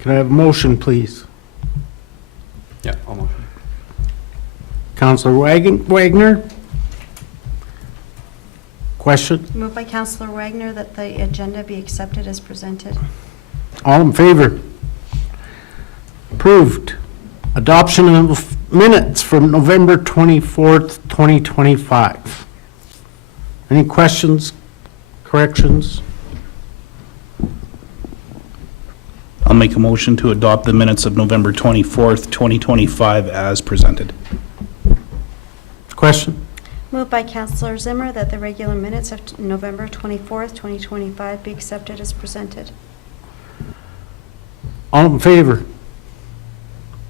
Can I have a motion, please? Yeah, I'll motion. Councillor Wagner? Question? Moved by Councillor Wagner that the agenda be accepted as presented. All in favor? Approved. Adoption of minutes from November 24th, 2025. Any questions, corrections? I'll make a motion to adopt the minutes of November 24th, 2025 as presented. Question? Moved by Councillor Zimmer that the regular minutes of November 24th, 2025 be accepted as presented. All in favor?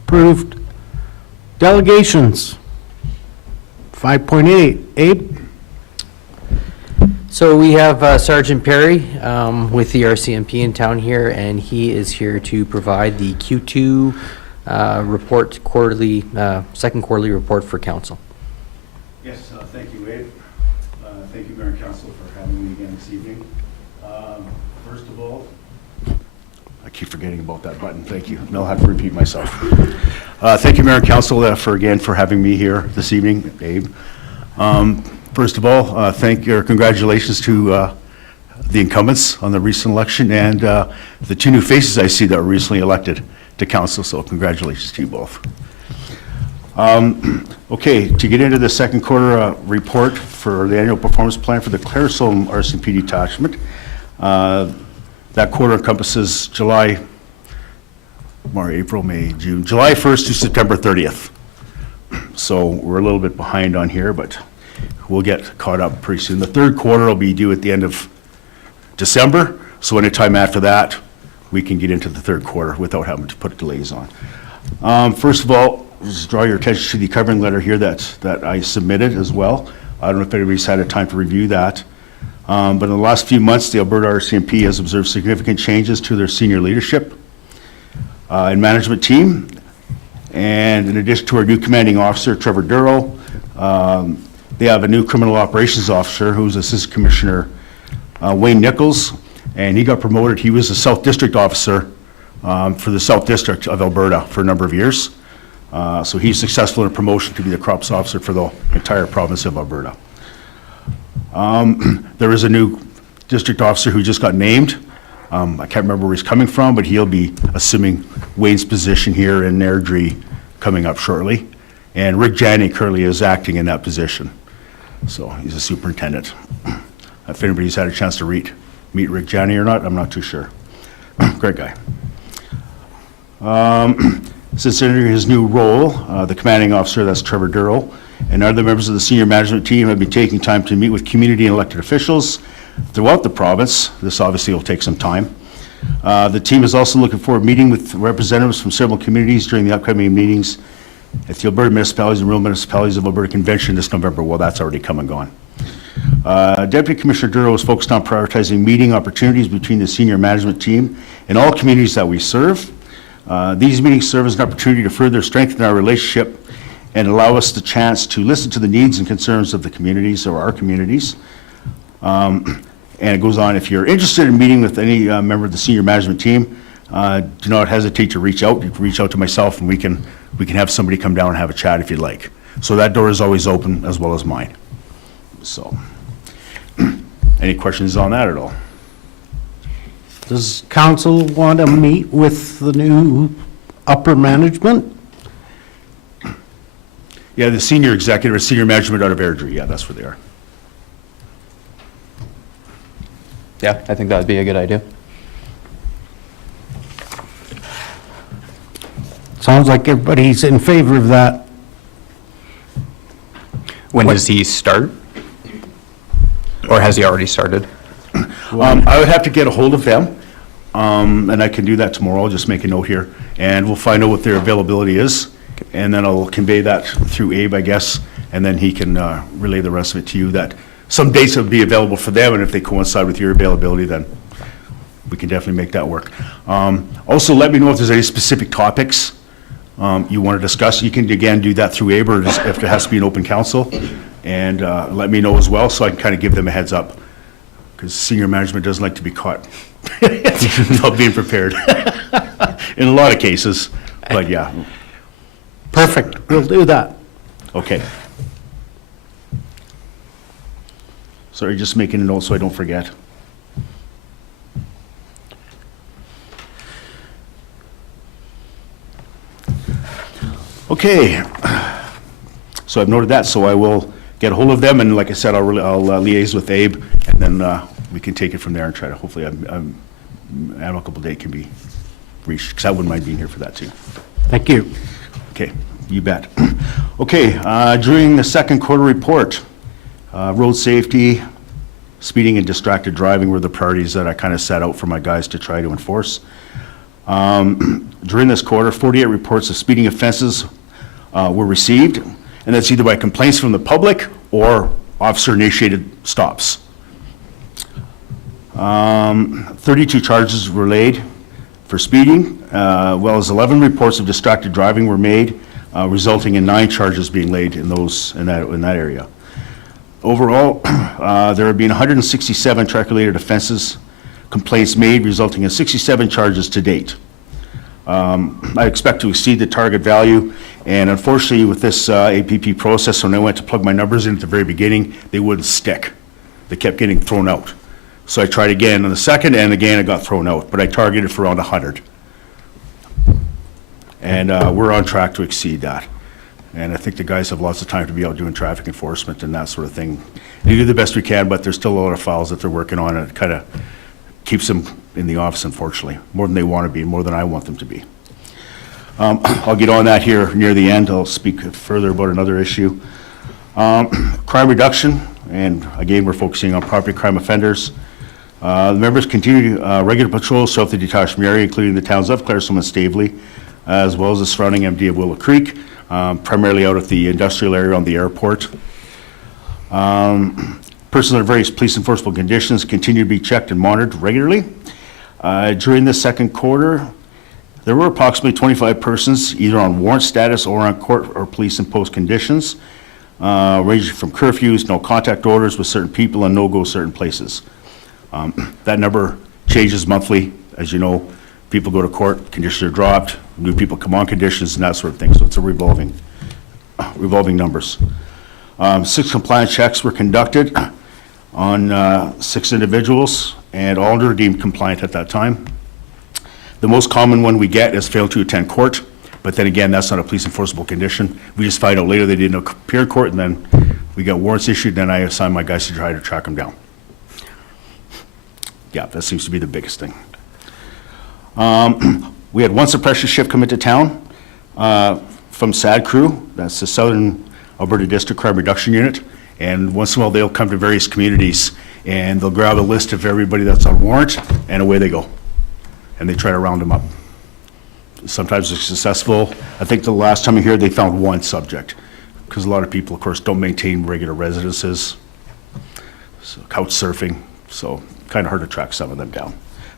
Approved. Delegations. 5.8. Abe? So we have Sergeant Perry with the RCMP in town here, and he is here to provide the Q2 report, second quarterly report for council. Yes, thank you, Abe. Thank you, Mayor and Council, for having me again this evening. First of all, I keep forgetting about that button. Thank you. I'll have to repeat myself. Thank you, Mayor and Council, for having me here this evening, Abe. First of all, congratulations to the incumbents on the recent election and the two new faces I see that were recently elected to council, so congratulations to you both. Okay, to get into the second quarter report for the annual performance plan for the Claresholm RCMP detachment, that quarter encompasses July, April, May, June, July 1st to September 30th. So we're a little bit behind on here, but we'll get caught up pretty soon. The third quarter will be due at the end of December, so anytime after that, we can get into the third quarter without having to put delays on. First of all, just draw your attention to the covering letter here that I submitted as well. I don't know if anybody's had a time to review that. But in the last few months, the Alberta RCMP has observed significant changes to their senior leadership and management team. And in addition to our new commanding officer, Trevor Durrell, they have a new criminal operations officer who's Assistant Commissioner Wayne Nichols, and he got promoted. He was a South District officer for the South District of Alberta for a number of years. So he's successful in a promotion to be the crops officer for the entire province of Alberta. There is a new district officer who just got named. I can't remember where he's coming from, but he'll be assuming Wayne's position here in Airdrie coming up shortly. And Rick Janney currently is acting in that position. So he's a superintendent. If anybody's had a chance to meet Rick Janney or not, I'm not too sure. Great guy. Since entering his new role, the commanding officer, that's Trevor Durrell, and other members of the senior management team have been taking time to meet with community and elected officials throughout the province. This obviously will take some time. The team is also looking forward to meeting with representatives from several communities during the upcoming meetings at the Alberta Municipalities and Rural Municipalities of Alberta Convention this November. Well, that's already come and gone. Deputy Commissioner Durrell is focused on prioritizing meeting opportunities between the senior management team and all communities that we serve. These meetings serve as an opportunity to further strengthen our relationship and allow us the chance to listen to the needs and concerns of the communities or our communities. And it goes on, if you're interested in meeting with any member of the senior management team, do not hesitate to reach out. You can reach out to myself and we can have somebody come down and have a chat if you'd like. So that door is always open as well as mine. So, any questions on that at all? Does council want to meet with the new upper management? Yeah, the senior executive or senior management out of Airdrie. Yeah, that's where they are. Yeah, I think that would be a good idea. Sounds like everybody's in favor of that. When does he start? Or has he already started? I would have to get a hold of them, and I can do that tomorrow. I'll just make a note here, and we'll find out what their availability is, and then I'll convey that through Abe, I guess, and then he can relay the rest of it to you, that some dates will be available for them, and if they coincide with your availability, then we can definitely make that work. Also, let me know if there's any specific topics you want to discuss. You can, again, do that through Abe, or just if it has to be an open council, and let me know as well, so I can kind of give them a heads up, because senior management doesn't like to be caught without being prepared. in a lot of cases, but yeah, Perfect, we'll do that. okay. Sorry, just making a note so I don't forget. Okay, so I've noted that, so I will get a hold of them, and like I said, I'll liaise with Abe, and then we can take it from there and try to, hopefully, amicable date can be reached, because I wouldn't mind being here for that, too. Thank you. Okay, you bet. Okay, during the second quarter report, road safety, speeding and distracted driving were the priorities that I kind of set out for my guys to try to enforce. During this quarter, 48 reports of speeding offenses were received, and that's either by complaints from the public or officer-initiated stops. 32 charges were laid for speeding, well as 11 reports of distracted driving were made, resulting in 9 charges being laid in that area. Overall, there have been 167 traffic-related offenses, complaints made, resulting in 67 charges to date. I expect to exceed the target value, and unfortunately with this APP process, when I went to plug my numbers in at the very beginning, they wouldn't stick. They kept getting thrown out. So I tried again on the second, and again it got thrown out, but I targeted for around 100. And we're on track to exceed that. And I think the guys have lots of time to be out doing traffic enforcement and that sort of thing. They do the best we can, but there's still a lot of files that they're working on, and it kind of keeps them in the office, unfortunately, more than they want to be, more than I want them to be. I'll get on that here near the end. I'll speak further about another issue. Crime reduction, and again, we're focusing on property crime offenders. The members continue regular patrols throughout the detachment area, including the towns of Claresholm and Staveley, as well as the surrounding MD of Willow Creek, primarily out at the industrial area on the airport. Persons under various police enforceable conditions continue to be checked and monitored regularly. During the second quarter, there were approximately 25 persons either on warrant status or on court or police imposed conditions, ranging from curfews, no contact orders with certain people, and no-go certain places. That number changes monthly. As you know, people go to court, conditions are dropped, new people come on conditions, and that sort of thing. So it's a revolving numbers. 6 compliance checks were conducted on 6 individuals, and all were deemed compliant at that time. The most common one we get is failed to attend court, but then again, that's not a police enforceable condition. We just find out later they didn't appear in court, and then we got warrants issued, then I assign my guys to try to track them down. Yeah, that seems to be the biggest thing. We had one suppression shift come into town from SAD Crew, that's the Southern Alberta District Crime Reduction Unit, and once in a while they'll come to various communities and they'll grab a list of everybody that's on warrant, and away they go. And they try to round them up. Sometimes they're successful. I think the last time I heard they found 1 subject, because a lot of people, of course, don't maintain regular residences, so couch surfing, so kind of hard to track some of them down.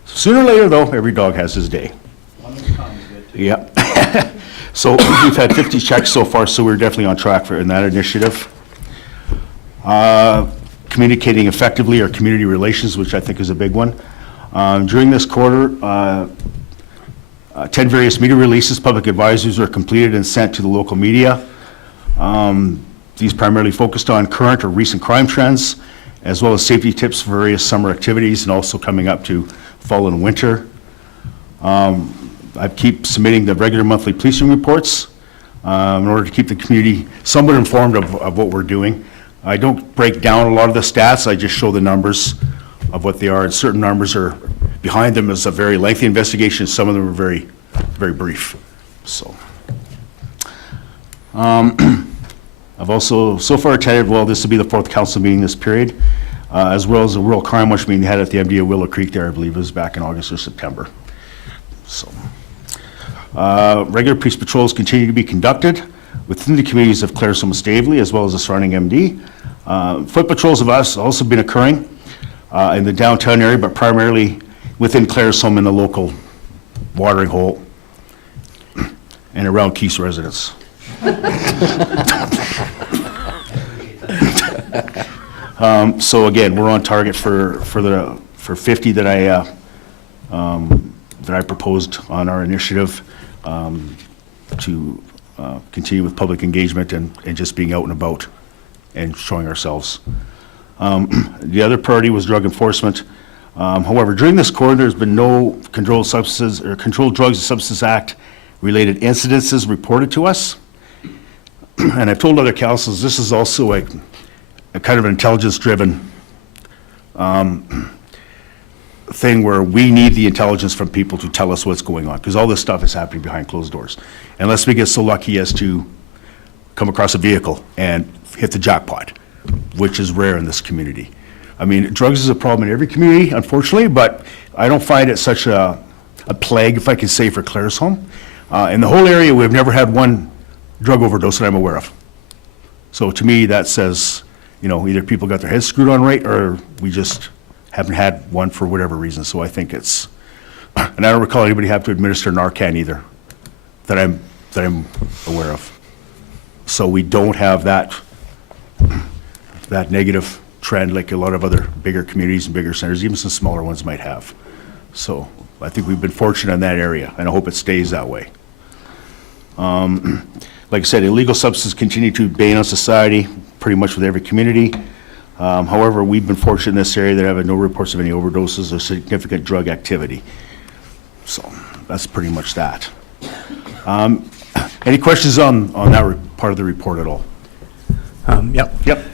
So sooner or later, though, every dog has his day. Yep. So we've had 50 checks so far, so we're definitely on track in that initiative. Communicating effectively our community relations, which I think is a big one. During this quarter, 10 various media releases, public advisories were completed and sent to the local media. These primarily focused on current or recent crime trends, as well as safety tips for various summer activities, and also coming up to fall and winter. I keep submitting the regular monthly policing reports in order to keep the community somewhat informed of what we're doing. I don't break down a lot of the stats, I just show the numbers of what they are, and certain numbers are behind them is a very lengthy investigation, some of them are very, very brief. So, I've also so far attended, well, this will be the 4th council meeting this period, as well as the World Crime Watch meeting they had at the MD of Willow Creek there, I believe it was back in August or September. So, regular police patrols continue to be conducted within the communities of Claresholm and Staveley, as well as the surrounding MD. Foot patrols have also been occurring in the downtown area, but primarily within Claresholm in the local watering hole and around Keith's residence. So again, we're on target for 50 that I that I proposed on our initiative to continue with public engagement and just being out and about and showing ourselves. The other priority was drug enforcement. However, during this quarter, there's been no Controlled Substances or Controlled Drugs and Substances Act related incidences reported to us. And I've told other councils, this is also a kind of an intelligence-driven thing where we need the intelligence from people to tell us what's going on, because all this stuff is happening behind closed doors. Unless we get so lucky as to come across a vehicle and hit the jackpot, which is rare in this community. I mean, drugs is a problem in every community, unfortunately, but I don't find it such a plague, if I can say, for Claresholm. In the whole area, we've never had one drug overdose that I'm aware of. So to me, that says, you know, either people got their heads screwed on right, or we just haven't had one for whatever reason. So I think it's, and I don't recall anybody have to administer Narcan either, that I'm aware of. So we don't have that negative trend like a lot of other bigger communities and bigger centers, even some smaller ones might have. So I think we've been fortunate in that area, and I hope it stays that way. Like I said, illegal substances continue to bane on society, pretty much with every community. However, we've been fortunate in this area that have had no reports of any overdoses or significant drug activity. So that's pretty much that. Any questions on that part of the report at all? Yep. Yep.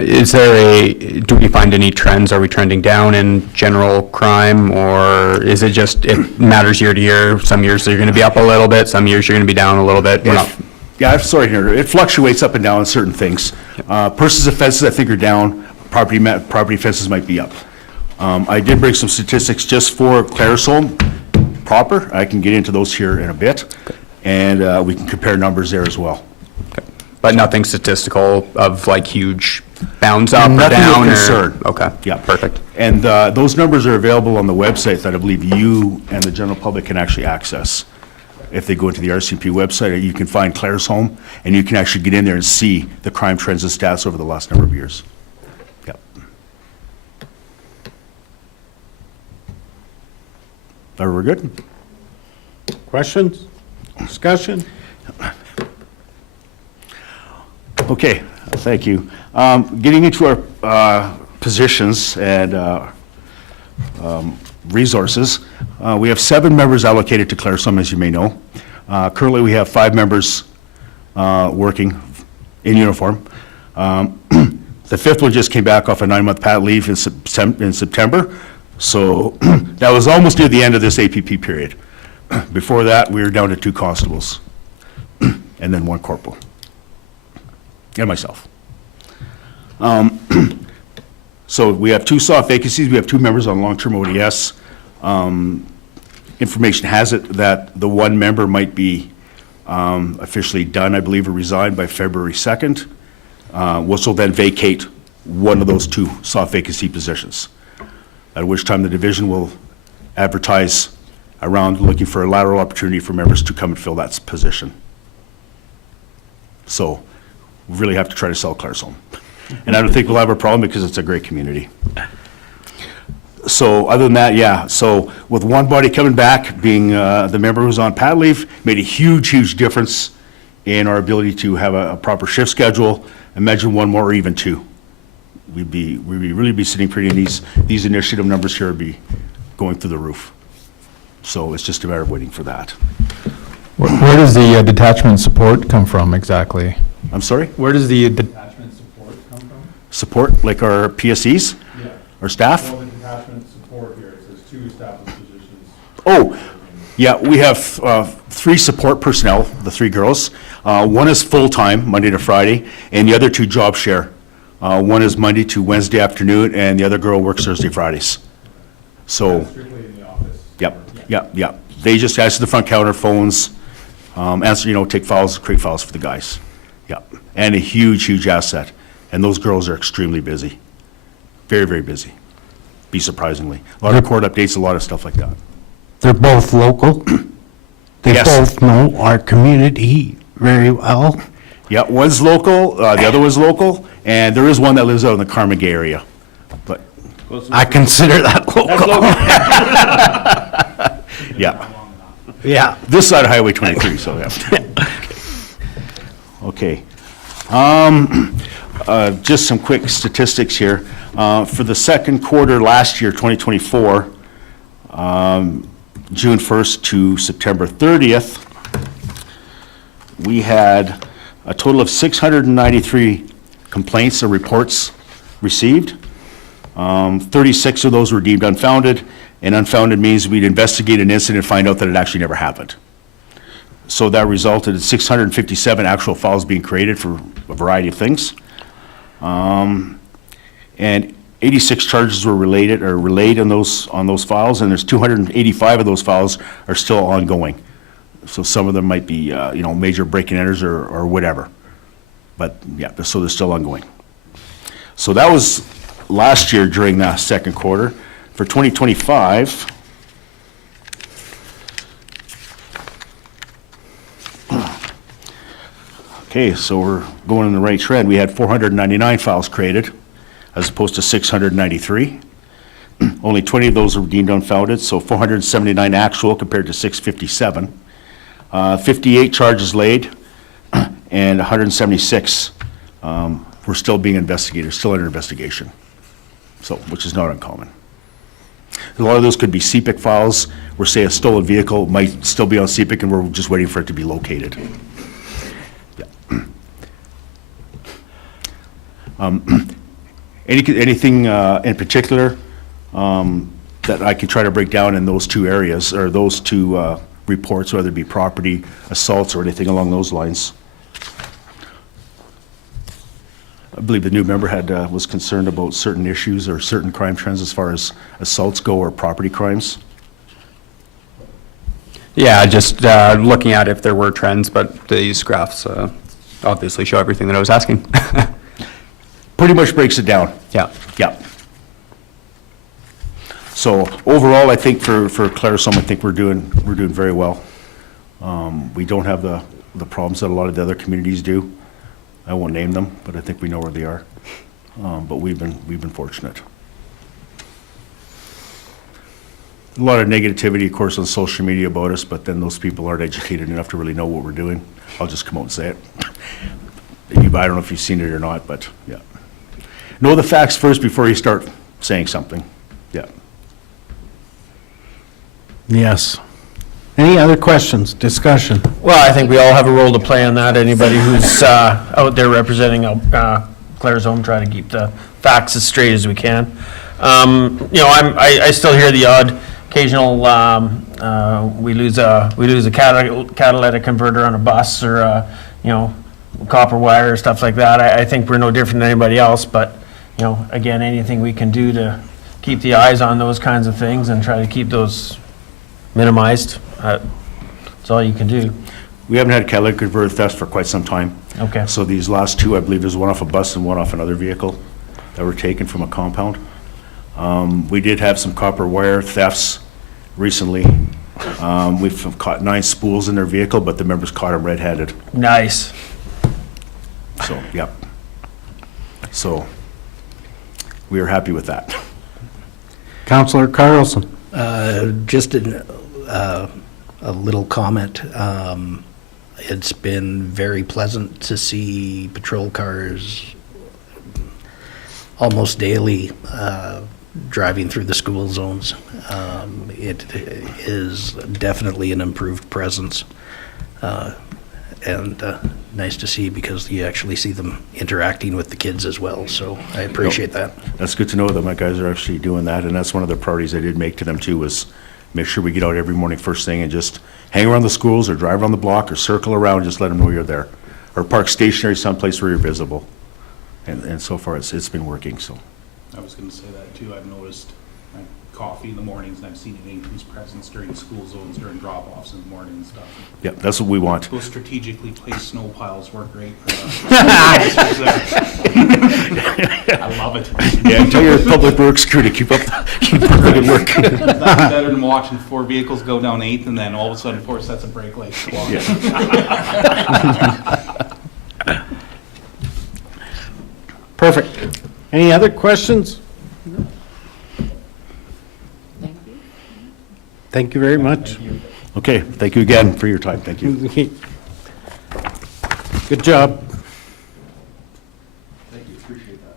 Is there do we find any trends? Are we trending down in general crime, or is it just, it matters year to year? Some years you're going to be up a little bit, some years you're going to be down a little bit. Yeah, I'm sorry to hear. It fluctuates up and down on certain things. Persons offenses, I think, are down. Property offenses might be up. I did bring some statistics just for Claresholm proper. I can get into those here in a bit, and we can compare numbers there as well. But nothing statistical of like huge bounds up or Nothing down? of concern. Okay, Yeah. perfect. And those numbers are available on the website that I believe you and the general public can actually access. If they go into the RCMP website, you can find Claresholm, and you can actually get in there and see the crime trends and stats over the last number of years. Yep. Are we good? Questions? Discussion? Okay, thank you. Getting into our positions and resources, we have 7 members allocated to Claresholm, as you may know. Currently, we have 5 members working in uniform. The 5th one just came back off a 9-month pat leave in September, so that was almost near the end of this APP period. Before that, we were down to 2 constables and then 1 corporal. And myself. So we have 2 soft vacancies. We have 2 members on long-term ODS. Information has it that the 1 member might be officially done, I believe, or resigned by February 2nd, which will then vacate one of those 2 soft vacancy positions, at which time the division will advertise around looking for a lateral opportunity for members to come and fill that position. So we really have to try to sell Claresholm. And I don't think we'll have a problem because it's a great community. So other than that, yeah, so with one body coming back, being the member who's on pad leave, made a huge, huge difference in our ability to have a proper shift schedule. Imagine 1 more or even 2. We'd really be sitting pretty, and these initiative numbers here would be going through the roof. So it's just a matter of waiting for that. Where does the detachment support come from exactly? I'm sorry? Where does the detachment support come from? Support, like our PSEs? Yeah. Our staff? Well, the detachment support here, it says 2 established positions. Oh, yeah, we have 3 support personnel, the 3 girls. 1 is full-time, Monday to Friday, and the other 2 job share. 1 is Monday to Wednesday afternoon, and the other girl works Thursday, Fridays. So, Strictly in the office. yep. They just answer the front counter phones, answer, take files, create files for the guys. Yep, and a huge, huge asset. And those girls are extremely busy. Very, very busy. Be surprisingly. A lot of court updates, a lot of stuff like that. They're both local. They Yes. both know our community very well. Yeah, one's local, the other one's local, and there is one that lives out in the Carmigay area. But I consider that local. Yeah. Yeah. This side of Highway 23, so yeah. Okay. Just some quick statistics here. For the second quarter last year, 2024, June 1st to September 30th, we had a total of 693 complaints or reports received. 36 of those were deemed unfounded, and unfounded means we'd investigate an incident and find out that it actually never happened. So that resulted in 657 actual files being created for a variety of things. And 86 charges were relayed on those files, and there's 285 of those files are still ongoing. So some of them might be, major break and enters or whatever. But yeah, so they're still ongoing. So that was last year during the second quarter. For 2025, okay, so we're going in the right trend. We had 499 files created, as opposed to 693. Only 20 of those were deemed unfounded, so 479 actual compared to 657. 58 charges laid, and 176 were still being investigated, still under investigation, so, which is not uncommon. A lot of those could be CPIC files, where say a stolen vehicle might still be on CPIC and we're just waiting for it to be located. Anything in particular that I could try to break down in those two areas, or those two reports, whether it be property, assaults, or anything along those lines? I believe the new member was concerned about certain issues or certain crime trends as far as assaults go or property crimes. Yeah, just looking at if there were trends, but these graphs obviously show everything that I was asking. Pretty much breaks it down. Yeah. Yeah. So overall, I think for Claresholm, I think we're doing very well. We don't have the problems that a lot of the other communities do. I won't name them, but I think we know where they are. But we've been fortunate. A lot of negativity, of course, on social media about us, but then those people aren't educated enough to really know what we're doing. I'll just come out and say it. I don't know if you've seen it or not, but yeah. Know the facts first before you start saying something. Yeah. Yes. Any other questions, discussion? Well, I think we all have a role to play on that. Anybody who's out there representing Claresholm, try to keep the facts as straight as we can. I still hear the odd occasional we lose a catalytic converter on a bus, or copper wire or stuff like that. I think we're no different than anybody else, but again, anything we can do to keep the eyes on those kinds of things and try to keep those minimized. That's all you can do. We haven't had catalytic converter theft for quite some time. Okay. So these last two, I believe there's one off a bus and one off another vehicle that were taken from a compound. We did have some copper wire thefts recently. We've caught 9 spools in their vehicle, but the members caught them red-handed. Nice. So, yep. So, we are happy with that. Councillor Carlson? Just a little comment. It's been very pleasant to see patrol cars almost daily driving through the school zones. It is definitely an improved presence, and nice to see, because you actually see them interacting with the kids as well, so I appreciate that. That's good to know that my guys are actually doing that, and that's one of the priorities I did make to them too, was make sure we get out every morning first thing and just hang around the schools or drive around the block or circle around, just let them know you're there. Or park stationary someplace where you're visible. And so far it's been working, so. I was going to say that too. I've noticed coffee in the mornings, and I've seen an increased presence during school zones, during drop-offs in the morning and stuff. Yeah, that's what we want. Those strategically placed snow piles work great for I love it. Yeah, tell your public works crew to keep up the good work. Nothing better than watching 4 vehicles go down 8th and then all of a sudden 4 sets of brake lights go on. Yeah. Perfect. Any other questions? Thank Thank you very much. Okay, thank you again for your time. Thank you. Good job. Thank you, appreciate that.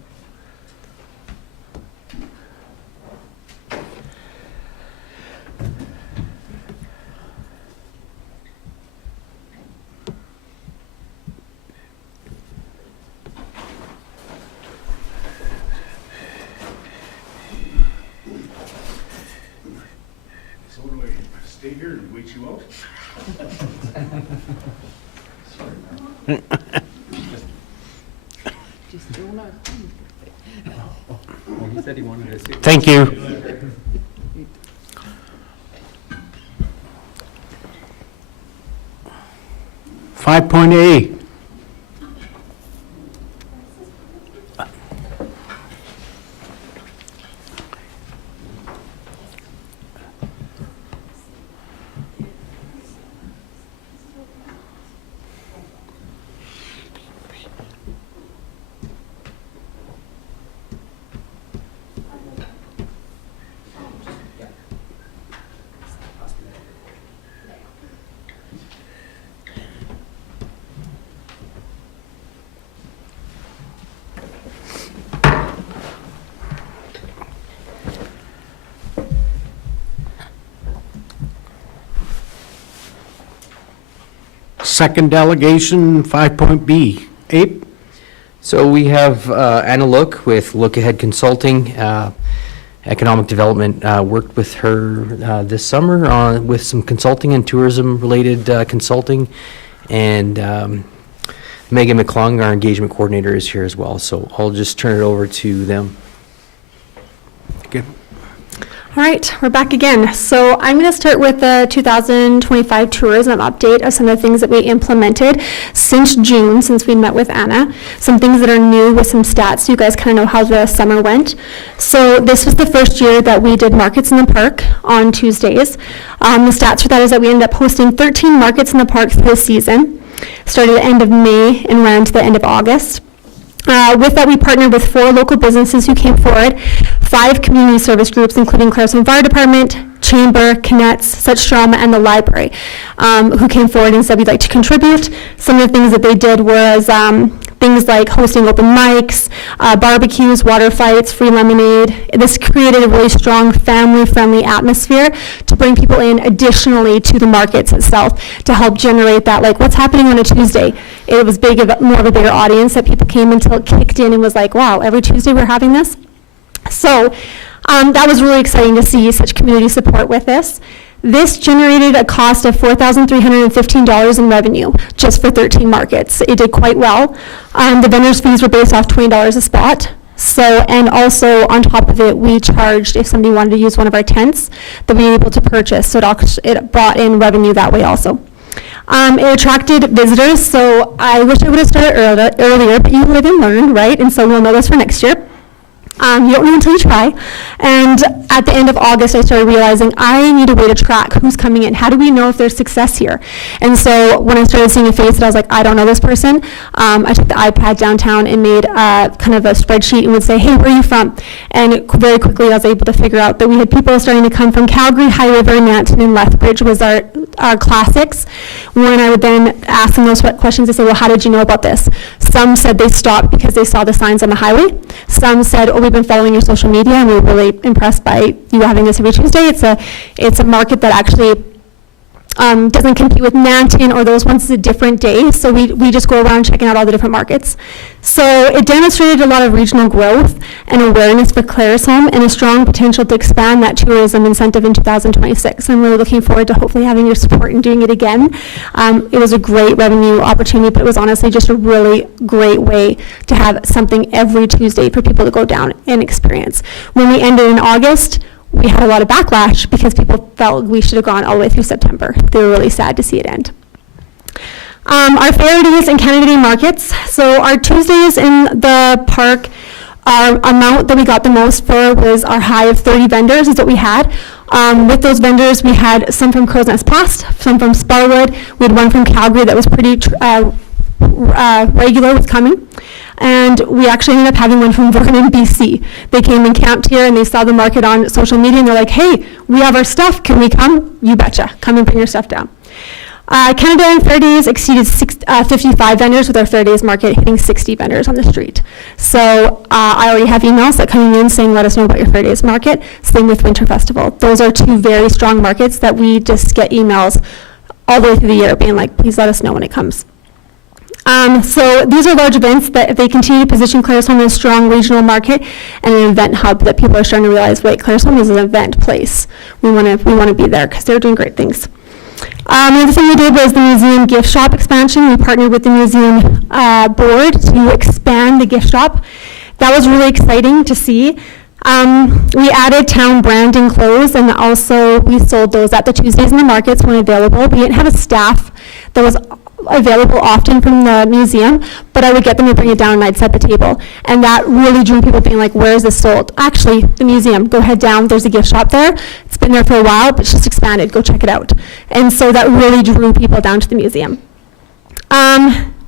So do I stay here and wait you out? Thank you. 5.A. Second delegation, 5.B. Abe? So we have Anna Look with Look Ahead Consulting, Economic Development, worked with her this summer with some consulting and tourism-related consulting. And Megan McClung, our engagement coordinator, is here as well. So I'll just turn it over to them. Good. All right, we're back again. So I'm going to start with the 2025 tourism update of some of the things that we implemented since June, since we met with Anna. Some things that are new with some stats so you guys kind of know how the summer went. So this was the first year that we did markets in the park on Tuesdays. The stats for that is that we ended up hosting 13 markets in the park through the season. Started at the end of May and ran to the end of August. With that, we partnered with 4 local businesses who came forward, 5 community service groups, including Claresholm Fire Department, Chamber, Connects, Such Drama, and the library, who came forward and said we'd like to contribute. Some of the things that they did was things like hosting open mics, barbecues, water fights, free lemonade. This created a really strong family-friendly atmosphere to bring people in additionally to the markets itself to help generate that, like, what's happening on a Tuesday? It was more of a bigger audience that people came until it kicked in and was like, wow, every Tuesday we're having this? So that was really exciting to see such community support with this. This generated a cost of $4,315 in revenue just for 13 markets. It did quite well. The vendors' fees were based off $20 a spot. So, and also on top of it, we charged if somebody wanted to use one of our tents that we were able to purchase. So it brought in revenue that way also. It attracted visitors, so I wish I would have started earlier, but you live and learn, right? And so we'll know this for next year. You don't know until you try. And at the end of August, I started realizing I need a way to track who's coming in. How do we know if there's success here? And so when I started seeing a face that I was like, I don't know this person, I took the iPad downtown and made kind of a spreadsheet and would say, hey, where are you from? And very quickly I was able to figure out that we had people starting to come from Calgary, High River, Nanton, and Lethbridge was our classics. When I would then ask them those questions, they say, well, how did you know about this? Some said they stopped because they saw the signs on the highway. Some said, oh, we've been following your social media and we're really impressed by you having this every Tuesday. It's a market that actually doesn't compete with Nanton or those ones. It's a different day, so we just go around checking out all the different markets. So it demonstrated a lot of regional growth and awareness for Claresholm and a strong potential to expand that tourism incentive in 2026. I'm really looking forward to hopefully having your support and doing it again. It was a great revenue opportunity, but it was honestly just a really great way to have something every Tuesday for people to go down and experience. When we ended in August, we had a lot of backlash because people felt we should have gone all the way through September. They were really sad to see it end. Our fair days and Canada Day markets. So our Tuesdays in the park, our amount that we got the most for was our high of 30 vendors is what we had. With those vendors, we had some from Crow's Nest Past, some from Sparwood. We had one from Calgary that was pretty regular was coming. And we actually ended up having one from Vernon, BC. They came and camped here and they saw the market on social media and they're like, hey, we have our stuff, can we come? You betcha, come and bring your stuff down. Canada and Fair Days exceeded 55 vendors with our Fair Days market hitting 60 vendors on the street. So I already have emails that coming in saying, let us know about your Fair Days market. Same with Winter Festival. Those are two very strong markets that we just get emails all the way through the year being like, please let us know when it comes. So these are large events that if they continue to position Claresholm in a strong regional market and an event hub that people are starting to realize, wait, Claresholm is an event place. We want to be there because they're doing great things. The other thing we did was the museum gift shop expansion. We partnered with the museum board to expand the gift shop. That was really exciting to see. We added town branding clothes and also we sold those at the Tuesdays in the markets when available. We didn't have a staff that was available often from the museum, but I would get them to bring it down and I'd set the table. And that really drew people being like, where is this sold? Actually, the museum, go head down, there's a gift shop there. It's been there for a while, but it's just expanded, go check it out. And so that really drew people down to the museum.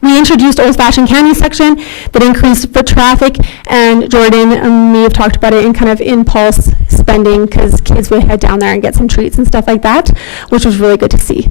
We introduced old-fashioned candy section that increased foot traffic, and Jordan and me have talked about it in kind of impulse spending because kids would head down there and get some treats and stuff like that, which was really good to see.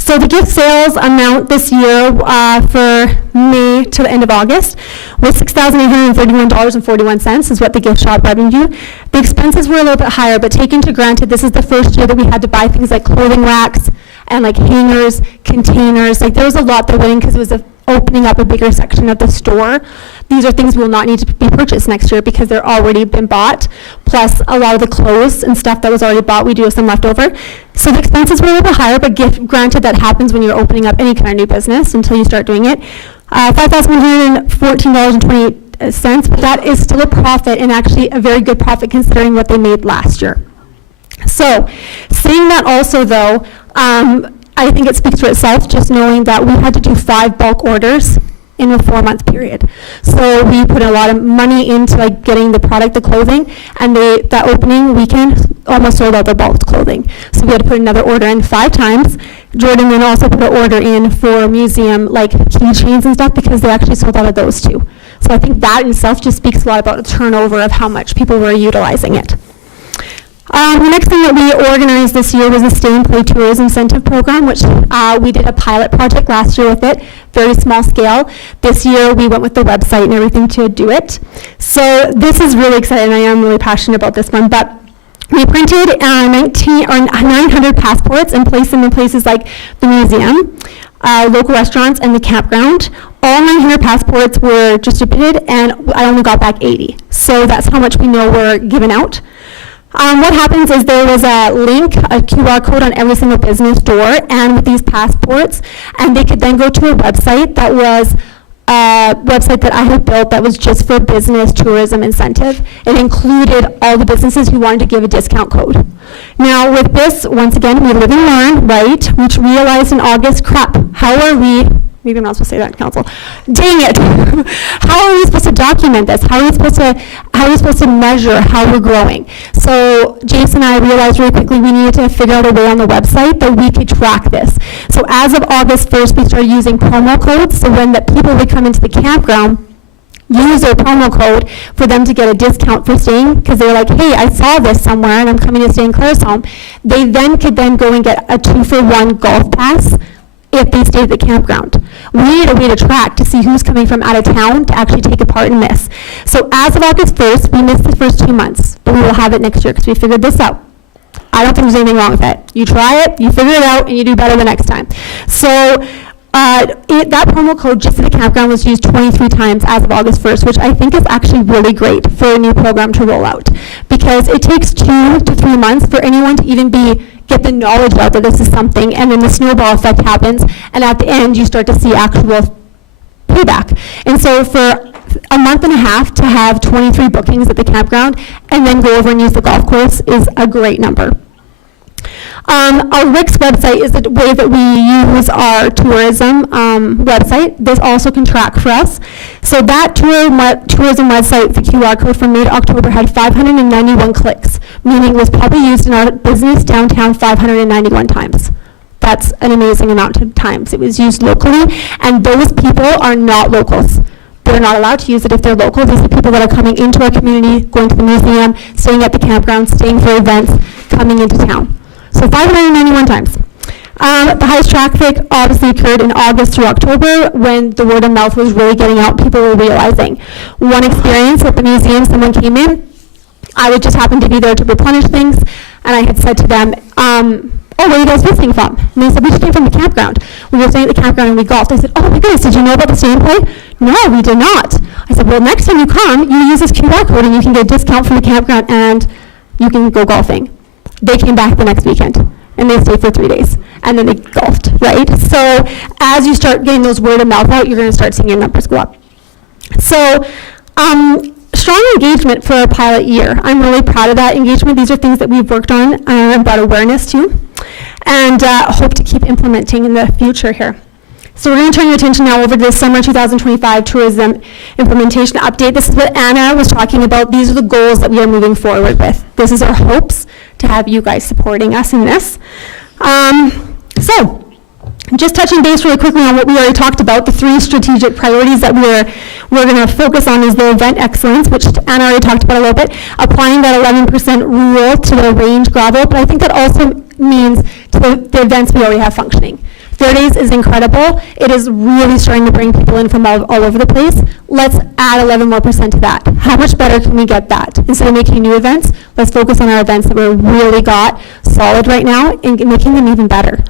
So the gift sales amount this year for May to the end of August was $6,831.41 is what the gift shop revenue. The expenses were a little bit higher, but taken to granted, this is the first year that we had to buy things like clothing racks and like hangers, containers. Like there was a lot that went in because it was opening up a bigger section of the store. These are things we will not need to be purchased next year because they're already been bought. Plus a lot of the clothes and stuff that was already bought, we do have some left over. So the expenses were a little bit higher, but granted that happens when you're opening up any kind of new business until you start doing it. $5,114.28, but that is still a profit and actually a very good profit considering what they made last year. So saying that also though, I think it speaks for itself just knowing that we had to do 5 bulk orders in a 4-month period. So we put a lot of money into like getting the product, the clothing, and that opening weekend almost sold out the bulk clothing. So we had to put another order in 5 times. Jordan then also put an order in for museum like keychains and stuff because they actually sold out of those too. So I think that in itself just speaks a lot about the turnover of how much people were utilizing it. The next thing that we organized this year was the Stay and Play Tourism Incentive Program, which we did a pilot project last year with it, very small scale. This year we went with the website and everything to do it. So this is really exciting. I am really passionate about this one, but we printed 900 passports and placed them in places like the museum, local restaurants, and the campground. All 900 passports were distributed and I only got back 80. So that's how much we know were given out. What happens is there was a link, a QR code on every single business door and with these passports, and they could then go to a website that was a website that I had built that was just for business tourism incentive. It included all the businesses who wanted to give a discount code. Now with this, once again, we live and learn, right? Which realized in August, crap, how are we, maybe I'm not supposed to say that in council. Dang it. How are we supposed to document this? How are we supposed to measure how we're growing? So Jason and I realized really quickly we needed to figure out a way on the website that we could track this. So as of August 1st, we started using promo codes. So when the people would come into the campground, use their promo code for them to get a discount for staying because they were like, hey, I saw this somewhere and I'm coming to stay in Claresholm. They then could then go and get a 2-for-1 golf pass if they stayed at the campground. We need a way to track to see who's coming from out of town to actually take a part in this. So as of August 1st, we missed the first 2 months, but we will have it next year because we figured this out. I don't think there's anything wrong with it. You try it, you figure it out, and you do better the next time. So that promo code just at the campground was used 23 times as of August 1st, which I think is actually really great for a new program to roll out because it takes 2 to 3 months for anyone to even get the knowledge out that this is something, and then the snowball effect happens, and at the end you start to see actual payback. And so for a month and a half to have 23 bookings at the campground and then go over and use the golf course is a great number. Our RICS website is the way that we use our tourism website. This also can track for us. So that tourism website, the QR code from May to October had 591 clicks, meaning it was probably used in our business downtown 591 times. That's an amazing amount of times. It was used locally, and those people are not locals. They're not allowed to use it if they're local. These are people that are coming into our community, going to the museum, staying at the campground, staying for events, coming into town. So 591 times. The highest traffic obviously occurred in August through October when the word of mouth was really getting out, people were realizing. One experience at the museum, someone came in, I would just happen to be there to replenish things, and I had said to them, oh, where are you guys visiting from? And they said, we just came from the campground. We were staying at the campground and we golfed. I said, oh my goodness, did you know about the stay and play? No, we did not. I said, well, next time you come, you use this QR code and you can get a discount from the campground and you can go golfing. They came back the next weekend and they stayed for 3 days and then they golfed, right? So as you start getting those word of mouth out, you're going to start seeing your numbers go up. So strong engagement for a pilot year. I'm really proud of that engagement. These are things that we've worked on and brought awareness to, and hope to keep implementing in the future here. So we're going to turn your attention now over to the summer 2025 tourism implementation update. This is what Anna was talking about. These are the goals that we are moving forward with. This is our hopes to have you guys supporting us in this. So just touching base really quickly on what we already talked about, the 3 strategic priorities that we're going to focus on is the event excellence, which Anna already talked about a little bit, applying that 11% rule to the range gravel, but I think that also means to the events we already have functioning. Fair Days is incredible. It is really starting to bring people in from all over the place. Let's add 11% more to that. How much better can we get that? Instead of making new events, let's focus on our events that we've really got solid right now and making them even better.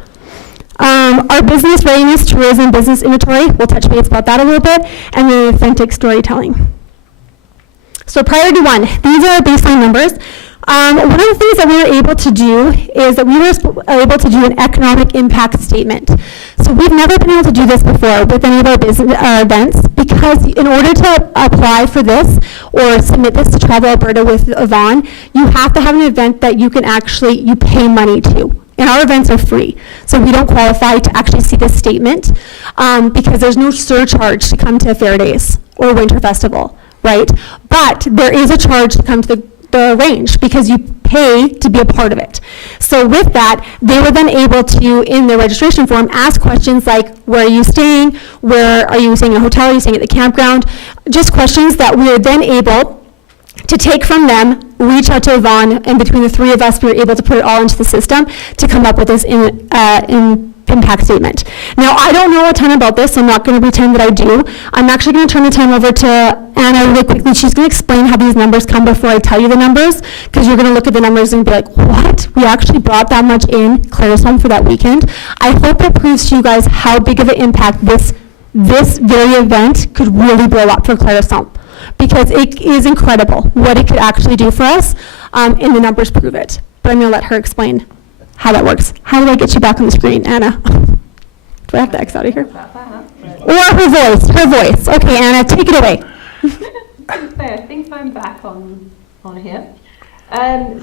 Our business readiness, tourism, business inventory, we'll touch base about that a little bit, and then authentic storytelling. So priority 1, these are our baseline numbers. One of the things that we were able to do is that we were able to do an economic impact statement. So we've never been able to do this before with any of our business events, because in order to apply for this or submit this to Travel Alberta with Yvonne, you have to have an event that you can actually, you pay money to. And our events are free, so we don't qualify to actually see this statement because there's no surcharge to come to Fair Days or Winter Festival, right? But there is a charge to come to the range because you pay to be a part of it. So with that, they were then able to, in their registration form, ask questions like, where are you staying? Where are you staying in a hotel? Are you staying at the campground? Just questions that we were then able to take from them, reach out to Yvonne, and between the 3 of us, we were able to put it all into the system to come up with this impact statement. Now, I don't know a ton about this, so I'm not going to pretend that I do. I'm actually going to turn the time over to Anna really quickly. She's going to explain how these numbers come before I tell you the numbers, because you're going to look at the numbers and be like, what? We actually brought that much in Claresholm for that weekend. I hope it proves to you guys how big of an impact this very event could really blow up for Claresholm, because it is incredible what it could actually do for us, and the numbers prove it. But I'm going to let her explain how that works. How do I get you back on the screen, Anna? Do I have to X out of here? Or her voice. Okay, Anna, take it away. I think I'm back on here.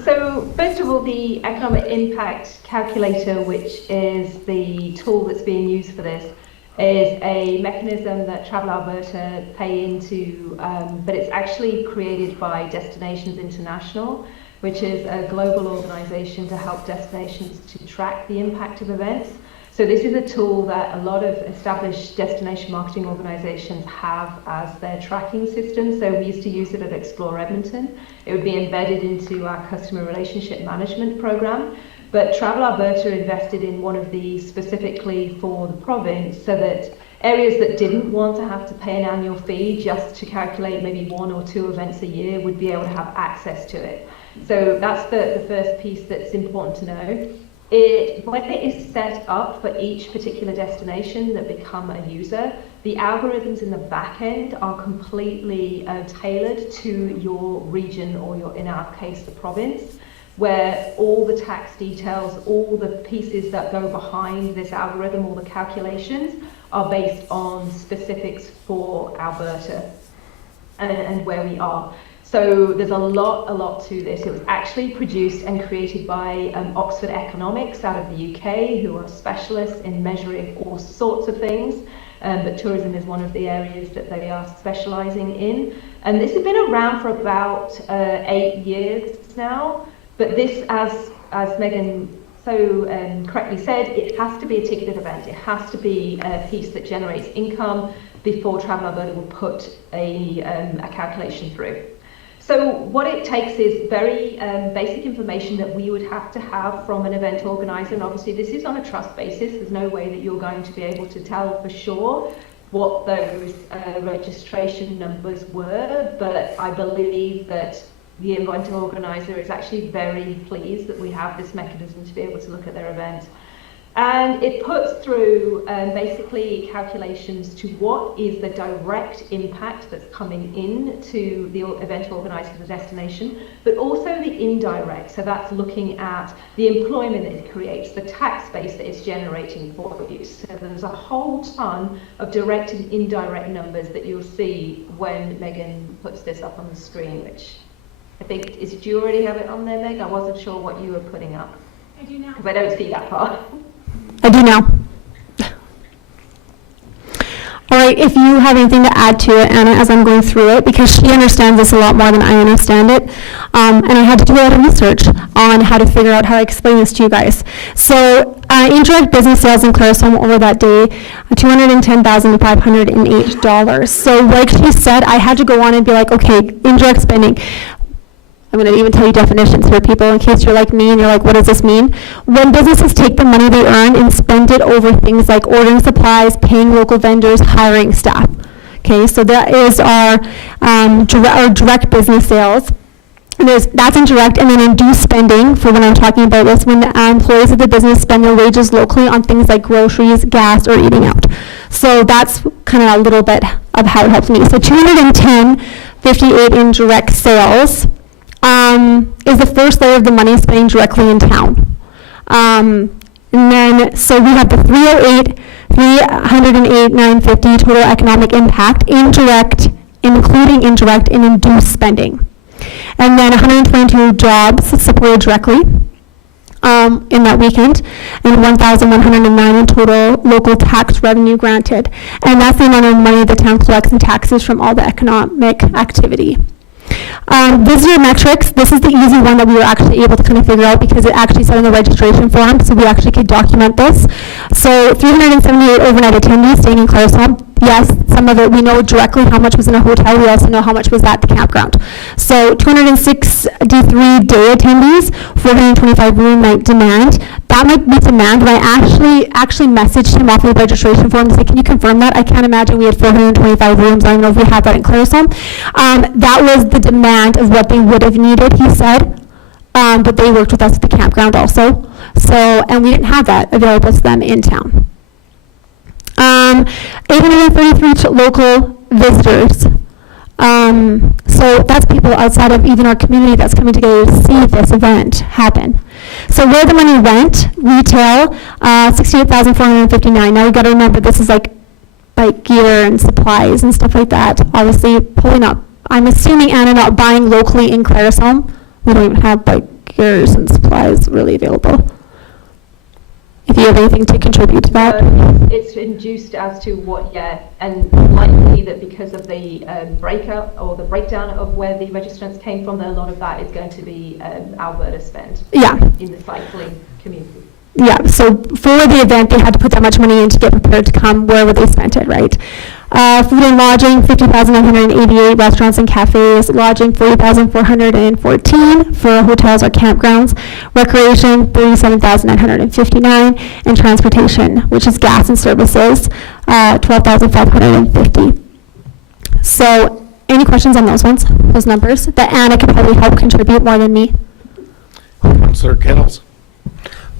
So first of all, the economic impact calculator, which is the tool that's being used for this, is a mechanism that Travel Alberta pay into, but it's actually created by Destinations International, which is a global organization to help destinations to track the impact of events. So this is a tool that a lot of established destination marketing organizations have as their tracking system. So we used to use it at Explore Edmonton. It would be embedded into our customer relationship management program. But Travel Alberta invested in one of these specifically for the province so that areas that didn't want to have to pay an annual fee just to calculate maybe 1 or 2 events a year would be able to have access to it. So that's the first piece that's important to know. When it is set up for each particular destination that become a user, the algorithms in the back end are completely tailored to your region or your, in our case, the province, where all the tax details, all the pieces that go behind this algorithm, all the calculations, are based on specifics for Alberta and where we are. So there's a lot to this. It was actually produced and created by Oxford Economics out of the UK, who are specialists in measuring all sorts of things, but tourism is one of the areas that they are specialising in. And this has been around for about 8 years now, but this, as Megan correctly said, it has to be a ticketed event. It has to be a piece that generates income before Travel Alberta will put a calculation through. So what it takes is very basic information that we would have to have from an event organizer, and obviously this is on a trust basis. There's no way that you're going to be able to tell for sure what those registration numbers were, but I believe that the event organizer is actually very pleased that we have this mechanism to be able to look at their event. And it puts through basically calculations to what is the direct impact that's coming in to the event organizer, the destination, but also the indirect. So that's looking at the employment that it creates, the tax base that it's generating for you. So there's a whole ton of direct and indirect numbers that you'll see when Megan puts this up on the screen, which I think, do you already have it on there, Meg? I wasn't sure what you were putting up. I do now. Because I don't see that part. I do now. All right, if you have anything to add to it, Anna, as I'm going through it, because she understands this a lot more than I understand it, and I had to do a lot of research on how to figure out how to explain this to you guys. So indirect business sales in Claresholm over that day, $210,508. So like she said, I had to go on and be like, okay, indirect spending. I'm going to even tell you definitions here, people, in case you're like me and you're like, what does this mean? When businesses take the money they earn and spend it over things like ordering supplies, paying local vendors, hiring staff. Okay, so that is our direct business sales. And that's indirect, and then induced spending, for when I'm talking about this, when the employees of the business spend their wages locally on things like groceries, gas, or eating out. So that's kind of a little bit of how it helps me. So 210.58 in direct sales. Is the first layer of the money spending directly in town. And then, so we have the 308, 950 total economic impact, indirect, including indirect and induced spending. And then 122 jobs supported directly in that weekend, and 1,109 in total local tax revenue granted. And that's the amount of money the town collects in taxes from all the economic activity. Visitor metrics, this is the easy one that we were actually able to kind of figure out because it actually said in the registration form, so we actually could document this. So 378 overnight attendees staying in Claresholm. Yes, some of it we know directly how much was in a hotel. We also know how much was at the campground. So 263 day attendees, 425 room night demand. That might be demand, but I actually messaged him off of the registration form to say, can you confirm that? I can't imagine we had 425 rooms. I don't know if we have that in Claresholm. That was the demand of what they would have needed, he said. But they worked with us at the campground also. So, and we didn't have that available to them in town. 833 local visitors. So that's people outside of even our community that's coming together to see this event happen. So where the money went, retail, 68,459. Now we got to remember this is like bike gear and supplies and stuff like that. Obviously, pulling up. I'm assuming Anna not buying locally in Claresholm. We don't even have bike gears and supplies really available. If you have anything to contribute to that. It's induced as to what, and likely that because of the breakout or the breakdown of where the registrants came from, that a lot of that is going to be Alberta spend. Yeah. In the cycling community. Yeah, so for the event, they had to put that much money in to get prepared to come wherever they spent it, right? Food and lodging, 50,988, restaurants and cafes, lodging, 40,414 for hotels or campgrounds, recreation, 37,959, and transportation, which is gas and services, 12,550. So, any questions on those ones, those numbers? That Anna could probably help contribute more than me. Councillor Kennels.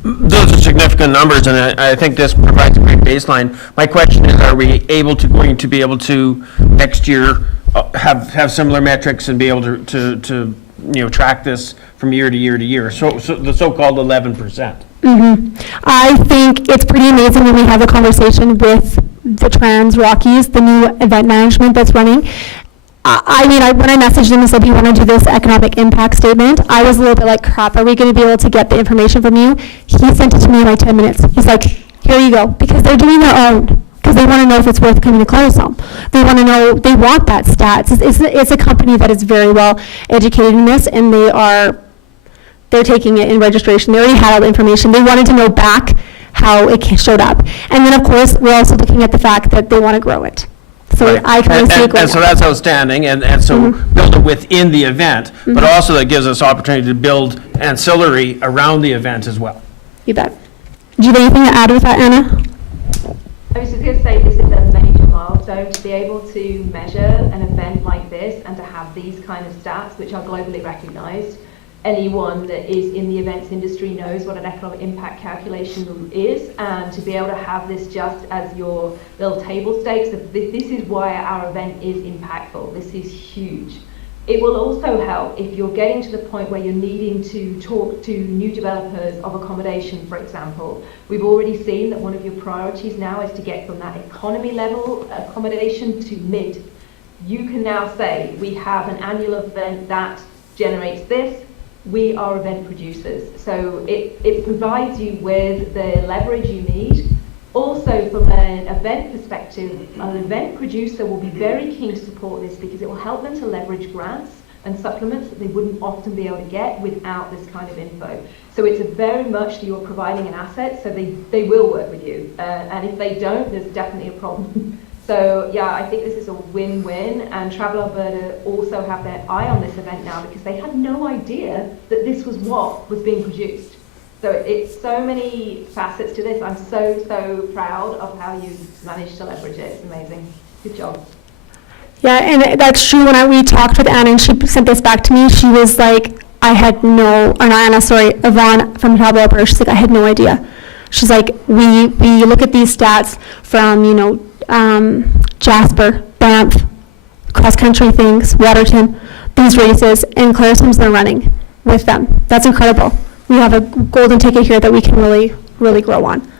Those are significant numbers, and I think this provides a great baseline. My question is, are we going to be able to next year have similar metrics and be able to track this from year to year to year? So the so-called 11%. Mm-hmm. I think it's pretty amazing when we have a conversation with the Trans Rockies, the new event management that's running. When I messaged him and said, do you want to do this economic impact statement? I was a little bit like, crap, are we going to be able to get the information from you? He sent it to me in like 10 minutes. He's like, here you go. Because they're doing their own. Because they want to know if it's worth coming to Claresholm. They want to know, they want that stats. It's a company that is very well educated in this, and they are they're taking it in registration. They already had all the information. They wanted to know back how it showed up. And then, of course, we're also looking at the fact that they want to grow it. So Right. I kind of see it going And so up. that's outstanding, and so build it within the event, but also that gives us opportunity to build ancillary around the event as well. You bet. Do you have anything to add with that, Anna? I was just going to say, this is a major milestone to be able to measure an event like this and to have these kind of stats, which are globally recognized. Anyone that is in the events industry knows what an economic impact calculation is, and to be able to have this just as your little table stakes, of this is why our event is impactful. This is huge. It will also help if you're getting to the point where you're needing to talk to new developers of accommodation, for example. We've already seen that one of your priorities now is to get from that economy level accommodation to mid. You can now say, we have an annual event that generates this. We are event producers. So it provides you with the leverage you need. Also, from an event perspective, an event producer will be very keen to support this because it will help them to leverage grants and supplements that they wouldn't often be able to get without this kind of info. So it's very much that you're providing an asset, so they will work with you. And if they don't, there's definitely a problem. So yeah, I think this is a win-win, and Travel Alberta also have their eye on this event now because they had no idea that this was what was being produced. So it's so many facets to this. I'm so proud of how you managed to leverage it. It's amazing. Good job. Yeah, and that's true. When we talked with Anna and she sent this back to me, she was like, I had no, or not Anna, sorry, Yvonne from Travel Alberta, she's like, I had no idea. She's like, we look at these stats from, Jasper, Banff, cross-country things, Waterton, these races, and Claresholm's been running with them. That's incredible. We have a golden ticket here that we can really, really grow on.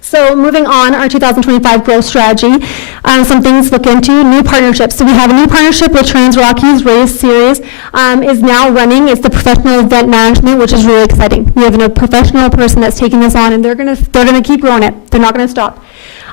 So moving on, our 2025 growth strategy, some things to look into, new partnerships. So we have a new partnership with Trans Rockies Race Series is now running. It's the professional event management, which is really exciting. We have a professional person that's taking this on, and they're gonna keep growing it. They're not gonna stop.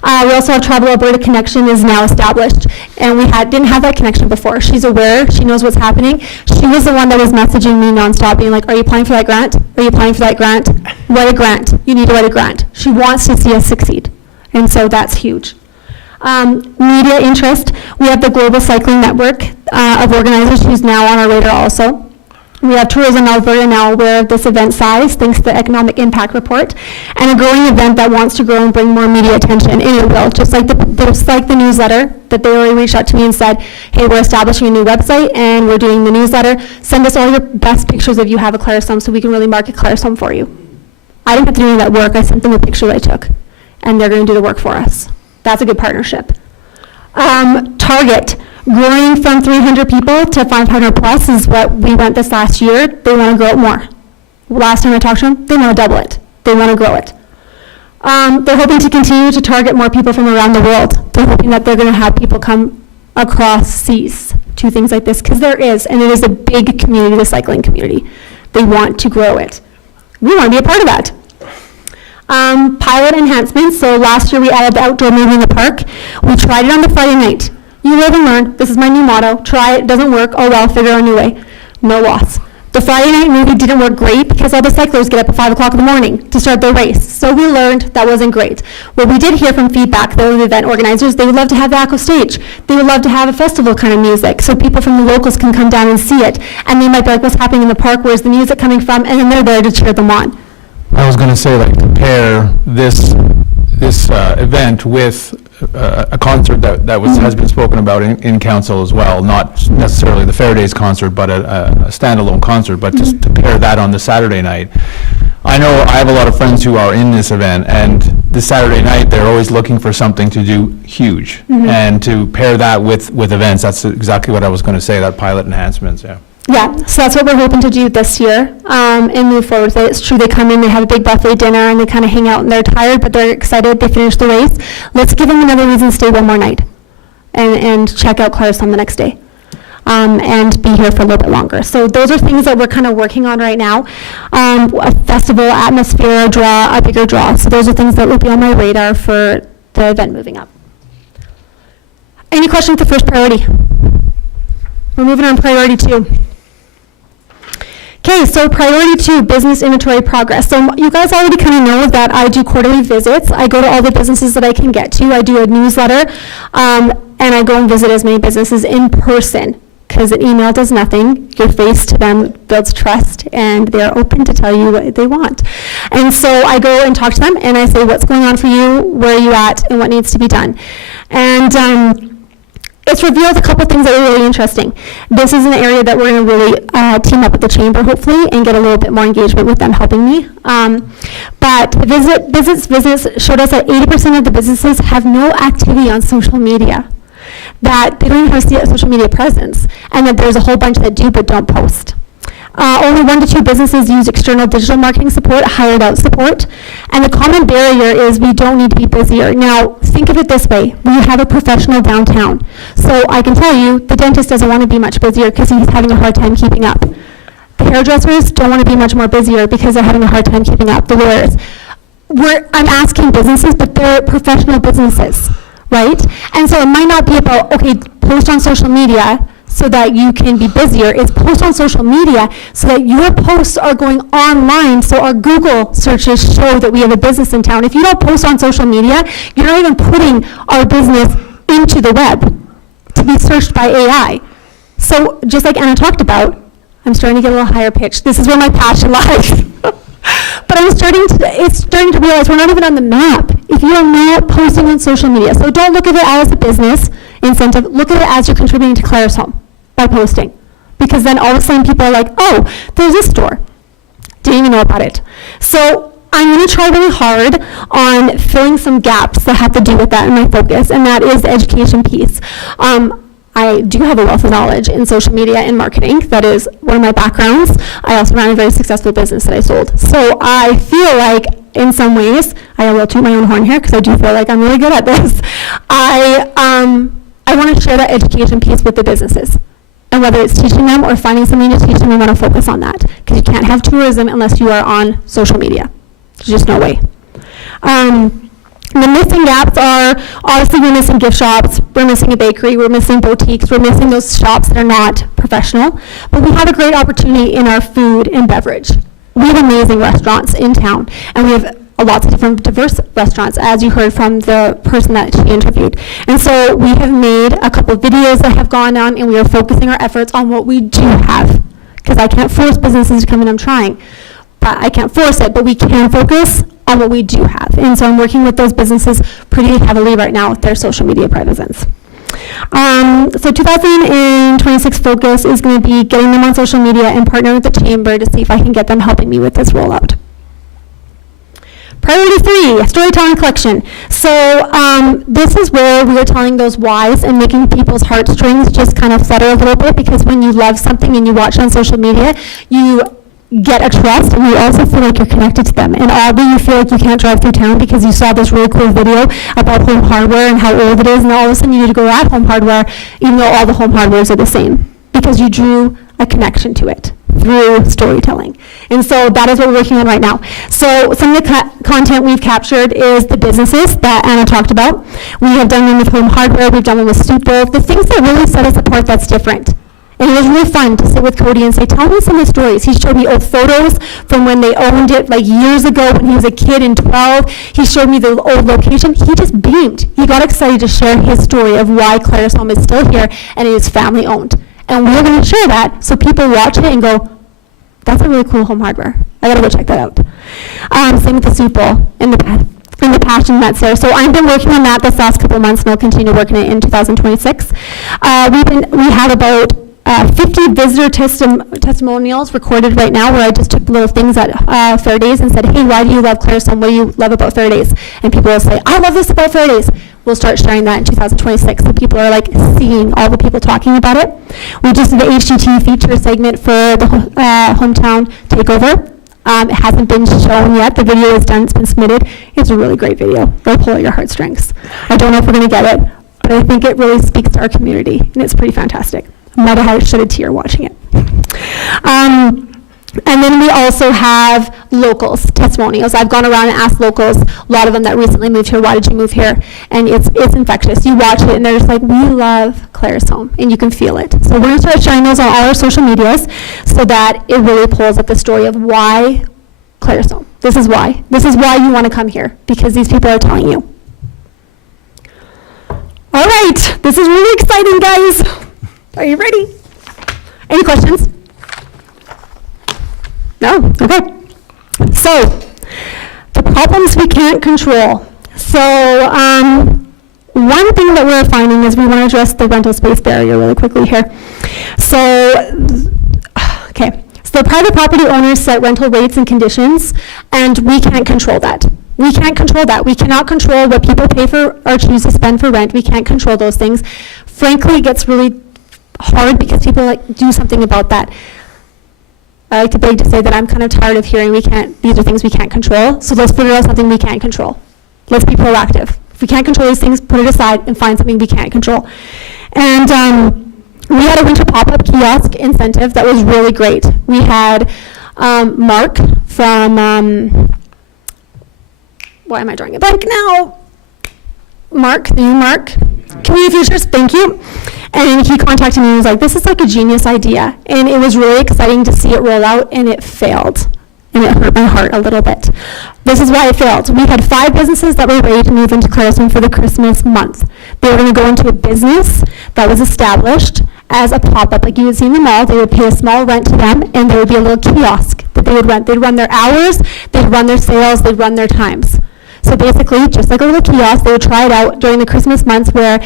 We also have Travel Alberta Connection is now established, and we didn't have that connection before. She's aware, she knows what's happening. She was the one that was messaging me nonstop, being like, are you applying for that grant? Are you applying for that grant? Write a grant. You need to write a grant. She wants to see us succeed, and so that's huge. Media interest, we have the Global Cycling Network of organizers who's now on our radar also. We have Tourism Alberta now aware of this event size, thanks to the Economic Impact Report, and a growing event that wants to grow and bring more media attention, and it will, just like the newsletter that they already reached out to me and said, hey, we're establishing a new website and we're doing the newsletter. Send us all your best pictures of you have a Claresholm so we can really market Claresholm for you. I didn't have to do any of that work. I sent them a picture I took, and they're going to do the work for us. That's a good partnership. Target. Growing from 300 people to 500 plus is what we went this last year. They want to grow it more. Last time I talked to them, they want to double it. They want to grow it. They're hoping to continue to target more people from around the world. They're hoping that they're going to have people come across seas to things like this, because there is, and it is a big community, the cycling community. They want to grow it. We want to be a part of that. Pilot enhancements. So last year we added the outdoor movie in the park. We tried it on the Friday night. You live and learn. This is my new motto. Try it, doesn't work. Oh well, figure out a new way. No loss. The Friday night movie didn't work great because all the cyclers get up at 5 o'clock in the morning to start their race. So we learned that wasn't great. What we did hear from feedback, though, the event organizers, they would love to have the Aqua Stage. They would love to have a festival kind of music so people from the locals can come down and see it. And they might be like, what's happening in the park? Where's the music coming from? And then they're there to cheer them on. I was going to say, like, compare this event with a concert that has been spoken about in council as well, not necessarily the Fair Days concert, but a standalone concert, but just to pair that on the Saturday night. I know I have a lot of friends who are in this event, and this Saturday night, they're always looking for something to do huge. And to pair that with events, that's exactly what I was going to say, that pilot enhancements, yeah. Yeah, so that's what we're hoping to do this year and move forward with it. It's true, they come in, they have a big buffet dinner, and they kind of hang out, and they're tired, but they're excited, they finish the race. Let's give them another reason to stay one more night and check out Claresholm the next day and be here for a little bit longer. So those are things that we're kind of working on right now. A festival atmosphere, a bigger draw. So those are things that will be on my radar for the event moving up. Any questions with the first priority? We're moving on to priority 2. Okay, so priority 2, business inventory progress. So you guys already kind of know that I do quarterly visits. I go to all the businesses that I can get to. I do a newsletter, and I go and visit as many businesses in person, because an email does nothing. Your face to them builds trust, and they're open to tell you what they want. And so I go and talk to them, and I say, what's going on for you, where are you at, and what needs to be done. And it's revealed a couple things that are really interesting. This is an area that we're going to really team up with the chamber, hopefully, and get a little bit more engagement with them helping me. But visits showed us that 80% of the businesses have no activity on social media, that they don't even have a social media presence, and that there's a whole bunch that do but don't post. Only 1 to 2 businesses use external digital marketing support, hired out support. And the common barrier is we don't need to be busier. Now, think of it this way. We have a professional downtown. So I can tell you, the dentist doesn't want to be much busier because he's having a hard time keeping up. The hairdressers don't want to be much more busier because they're having a hard time keeping up. The lawyers. I'm asking businesses, but they're professional businesses, right? And so it might not be about, okay, post on social media so that you can be busier. It's post on social media so that your posts are going online, so our Google searches show that we have a business in town. If you don't post on social media, you're not even putting our business into the web to be searched by AI. So just like Anna talked about, I'm starting to get a little higher pitched. This is where my passion lies. But it's starting to realize we're not even on the map if you are not posting on social media. So don't look at it as a business incentive. Look at it as you're contributing to Claresholm by posting. Because then all of a sudden people are like, oh, there's this store. Didn't even know about it. So I'm going to try really hard on filling some gaps that have to do with that in my focus, and that is the education piece. I do have a wealth of knowledge in social media and marketing. That is one of my backgrounds. I also ran a very successful business that I sold. So I feel like, in some ways, I will toot my own horn here because I do feel like I'm really good at this. I want to share that education piece with the businesses. And whether it's teaching them or finding something to teach them, I want to focus on that. Because you can't have tourism unless you are on social media. There's just no way. The missing gaps are, obviously we're missing gift shops, we're missing a bakery, we're missing boutiques, we're missing those shops that are not professional. But we have a great opportunity in our food and beverage. We have amazing restaurants in town, and we have lots of different diverse restaurants, as you heard from the person that she interviewed. And so we have made a couple of videos that have gone on, and we are focusing our efforts on what we do have. Because I can't force businesses to come in, I'm trying. But I can't force it, but we can focus on what we do have. And so I'm working with those businesses pretty heavily right now with their social media presence. So 2026 focus is going to be getting them on social media and partnering with the chamber to see if I can get them helping me with this rollout. Priority 3, storytelling collection. So this is where we are telling those whys and making people's heartstrings just kind of flutter a little bit, because when you love something and you watch on social media, you get a trust, and you also feel like you're connected to them. And oddly, you feel like you can't drive through town because you saw this really cool video about Home Hardware and how old it is, and all of a sudden you need to go at Home Hardware, even though all the Home Hardwares are the same, because you drew a connection to it through storytelling. And so that is what we're working on right now. So some of the content we've captured is the businesses that Anna talked about. We have done them with Home Hardware, we've done them with Soup Bowl, the things that really set us apart that's different. And it was really fun to sit with Cody and say, tell me some of the stories. He showed me old photos from when they owned it, like years ago when he was a kid in 12. He showed me the old location. He just beamed. He got excited to share his story of why Claresholm is still here and it is family owned. And we're going to share that so people watch it and go, that's a really cool Home Hardware. I got to go check that out. Same with the Soup Bowl and the passion that's there. So I've been working on that this last couple of months, and I'll continue working it in 2026. We have about 50 visitor testimonials recorded right now, where I just took little things at Fair Days and said, hey, why do you love Claresholm? What do you love about Fair Days? And people will say, I love this about Fair Days. We'll start sharing that in 2026, so people are like seeing all the people talking about it. We just did the HGT feature segment for the hometown takeover. It hasn't been shown yet. The video is done. It's been submitted. It's a really great video. It'll pull at your heartstrings. I don't know if we're going to get it, but I think it really speaks to our community, and it's pretty fantastic. I might have shed a tear watching it. And then we also have locals, testimonials. I've gone around and asked locals, a lot of them that recently moved here, why did you move here? And it's infectious. You watch it and they're just like, we love Claresholm, and you can feel it. So we're gonna start sharing those on all our social medias so that it really pulls up the story of why Claresholm. This is why. This is why you wanna come here, because these people are telling you. All right, this is really exciting, guys. Are you ready? Any questions? No? Okay. So, the problems we can't control. So, one thing that we're finding is we want to address the rental space barrier really quickly here. So, okay. So, the private property owners set rental rates and conditions, and we can't control that. We can't control that. We cannot control what people pay for or choose to spend for rent. We can't control those things. Frankly, it gets really hard because people do something about that. I like to beg to say that I'm kind of tired of hearing these are things we can't control, so let's figure out something we can control. Let's be proactive. If we can't control these things, put it aside and find something we can't control. And we had a winter pop-up kiosk incentive that was really great. We had Mark from, why am I drawing a blank now? Mark, the new Mark, Community Futures, thank you. And he contacted me and was like, this is like a genius idea. And it was really exciting to see it roll out, and it failed. And it hurt my heart a little bit. This is why it failed. We had 5 businesses that were ready to move into Claresholm for the Christmas month. They were going to go into a business that was established as a pop-up, like you would see in the mall. They would pay a small rent to them, and there would be a little kiosk that they would rent. They'd run their hours, they'd run their sales, they'd run their times. So basically, just like a little kiosk, they would try it out during the Christmas months where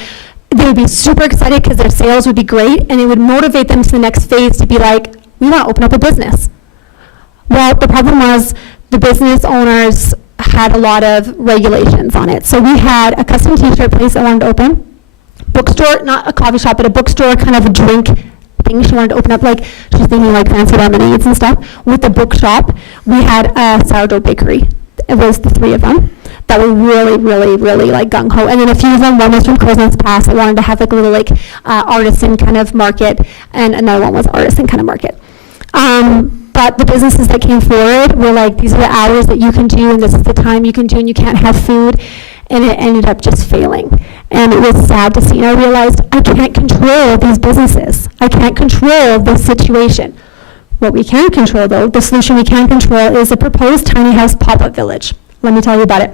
they would be super excited because their sales would be great, and it would motivate them to the next phase to be like, we want to open up a business. Well, the problem was the business owners had a lot of regulations on it. So we had a custom t-shirt place that wanted to open, bookstore, not a coffee shop, but a bookstore kind of a drink thing. She wanted to open up, like, she's thinking like fancy lemonades and stuff. With the bookshop, we had a sourdough bakery. It was the 3 of them that were really, really, really like gung-ho. And then a few of them, one was from Crow's Nest Pass, that wanted to have like a little like artisan kind of market, and another one was artisan kind of market. But the businesses that came forward were like, these are the hours that you can do, and this is the time you can do, and you can't have food. And it ended up just failing. And it was sad to see. And I realized I can't control these businesses. I can't control this situation. What we can control, though, the solution we can control is a proposed tiny house pop-up village. Let me tell you about it.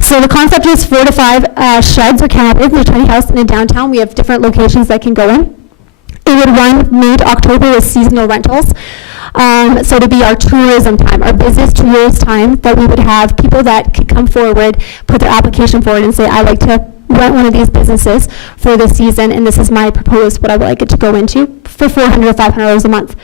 So the concept is 4 to 5 sheds or canopies in a tiny house in a downtown. We have different locations that can go in. It would run May to October with seasonal rentals. So to be our tourism time, our busiest tourist time, that we would have people that could come forward, put their application forward and say, I'd like to rent one of these businesses for this season, and this is my proposed, what I would like it to go into, for $400 or $500 a month.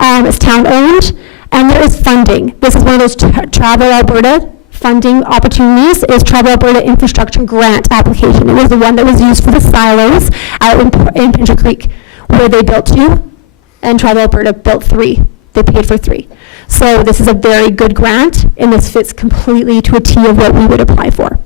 It's town-owned, and there is funding. This is one of those Travel Alberta funding opportunities, is Travel Alberta Infrastructure Grant application. It was the one that was used for the silos out in Pincher Creek, where they built 2, and Travel Alberta built 3. They paid for 3. So this is a very good grant, and this fits completely to a T of what we would apply for.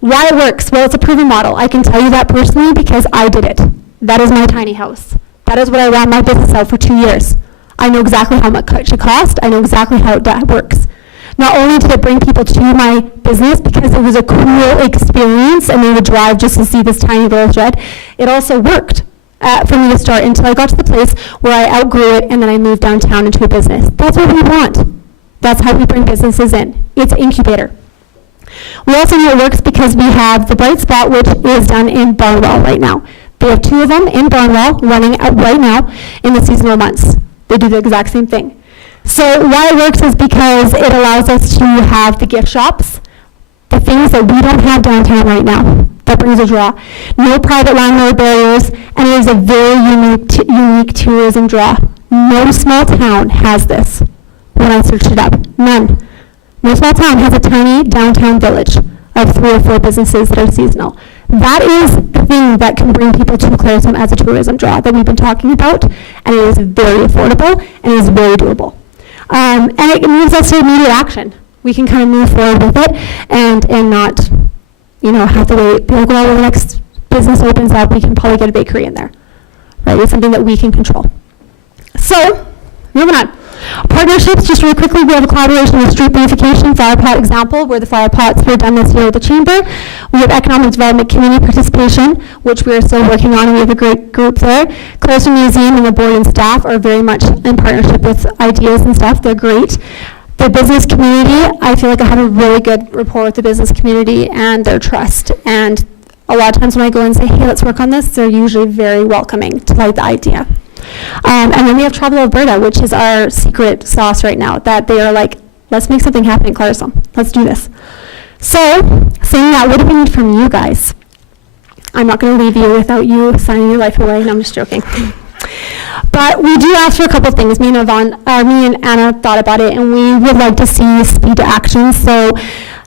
Why it works? Well, it's a proven model. I can tell you that personally because I did it. That is my tiny house. That is what I ran my business out for 2 years. I know exactly how much it cost. I know exactly how that works. Not only did it bring people to my business because it was a cool experience and they would drive just to see this tiny little shed, it also worked for me to start until I got to the place where I outgrew it and then I moved downtown into a business. That's what we want. That's how we bring businesses in. It's an incubator. We also know it works because we have the Bright Spot, which is done in Barnwell right now. They have 2 of them in Barnwell running right now in the seasonal months. They do the exact same thing. So why it works is because it allows us to have the gift shops, the things that we don't have downtown right now. That brings a draw. No private landlord barriers, and it is a very unique tourism draw. No small town has this when I searched it up. None. No small town has a tiny downtown village of 3 or 4 businesses that are seasonal. That is the thing that can bring people to Claresholm as a tourism draw that we've been talking about, and it is very affordable and it is very doable. And it moves us to immediate action. We can kind of move forward with it and not, have to wait. Be like, well, when the next business opens up, we can probably get a bakery in there. Right? It's something that we can control. So, moving on. Partnerships, just really quickly, we have a collaboration with street beautification, flower pot example, where the flower pots were done this year with the chamber. We have economic development community participation, which we are still working on, and we have a great group there. Claresholm Museum and the board and staff are very much in partnership with ideas and stuff. They're great. The business community, I feel like I have a really good rapport with the business community and their trust. And a lot of times when I go and say, hey, let's work on this, they're usually very welcoming to like the idea. And then we have Travel Alberta, which is our secret sauce right now, that they are like, let's make something happen in Claresholm. Let's do this. So, saying that, what do we need from you guys? I'm not going to leave you without you signing your life away. No, I'm just joking. But we do ask for a couple of things. Me and Anna thought about it, and we would like to see speed to action. So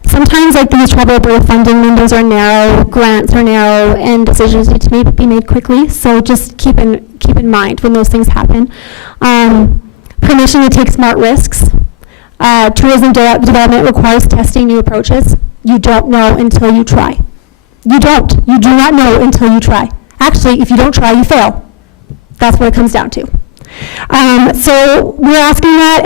sometimes like these Travel Alberta funding windows are narrow, grants are narrow, and decisions need to be made quickly. So just keep in mind when those things happen. Permission to take smart risks. Tourism development requires testing new approaches. You don't know until you try. You do not know until you try. Actually, if you don't try, you fail. That's what it comes down to. So we're asking that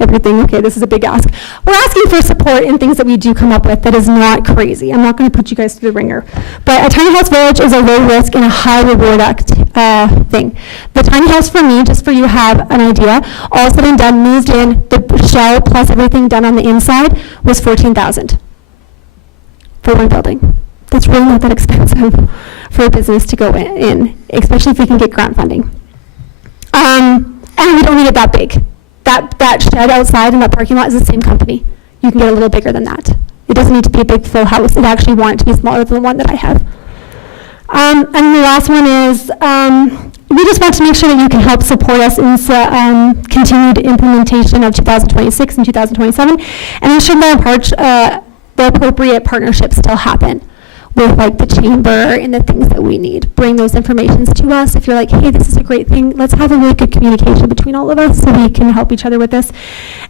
everything, okay, this is a big ask. We're asking for support in things that we do come up with that is not crazy. I'm not going to put you guys through the ringer. But a tiny house village is a low risk and a high reward thing. The tiny house for me, just for you to have an idea, all said and done, moved in, the shell plus everything done on the inside was $14,000 for one building. That's really not that expensive for a business to go in, especially if we can get grant funding. And we don't need it that big. That shed outside in that parking lot is the same company. You can get a little bigger than that. It doesn't need to be a big full house. It actually want it to be smaller than the one that I have. And the last one is, we just want to make sure that you can help support us in continued implementation of 2026 and 2027, and ensure that the appropriate partnerships still happen with like the chamber and the things that we need. Bring those informations to us. If you're like, hey, this is a great thing, let's have a really good communication between all of us so we can help each other with this.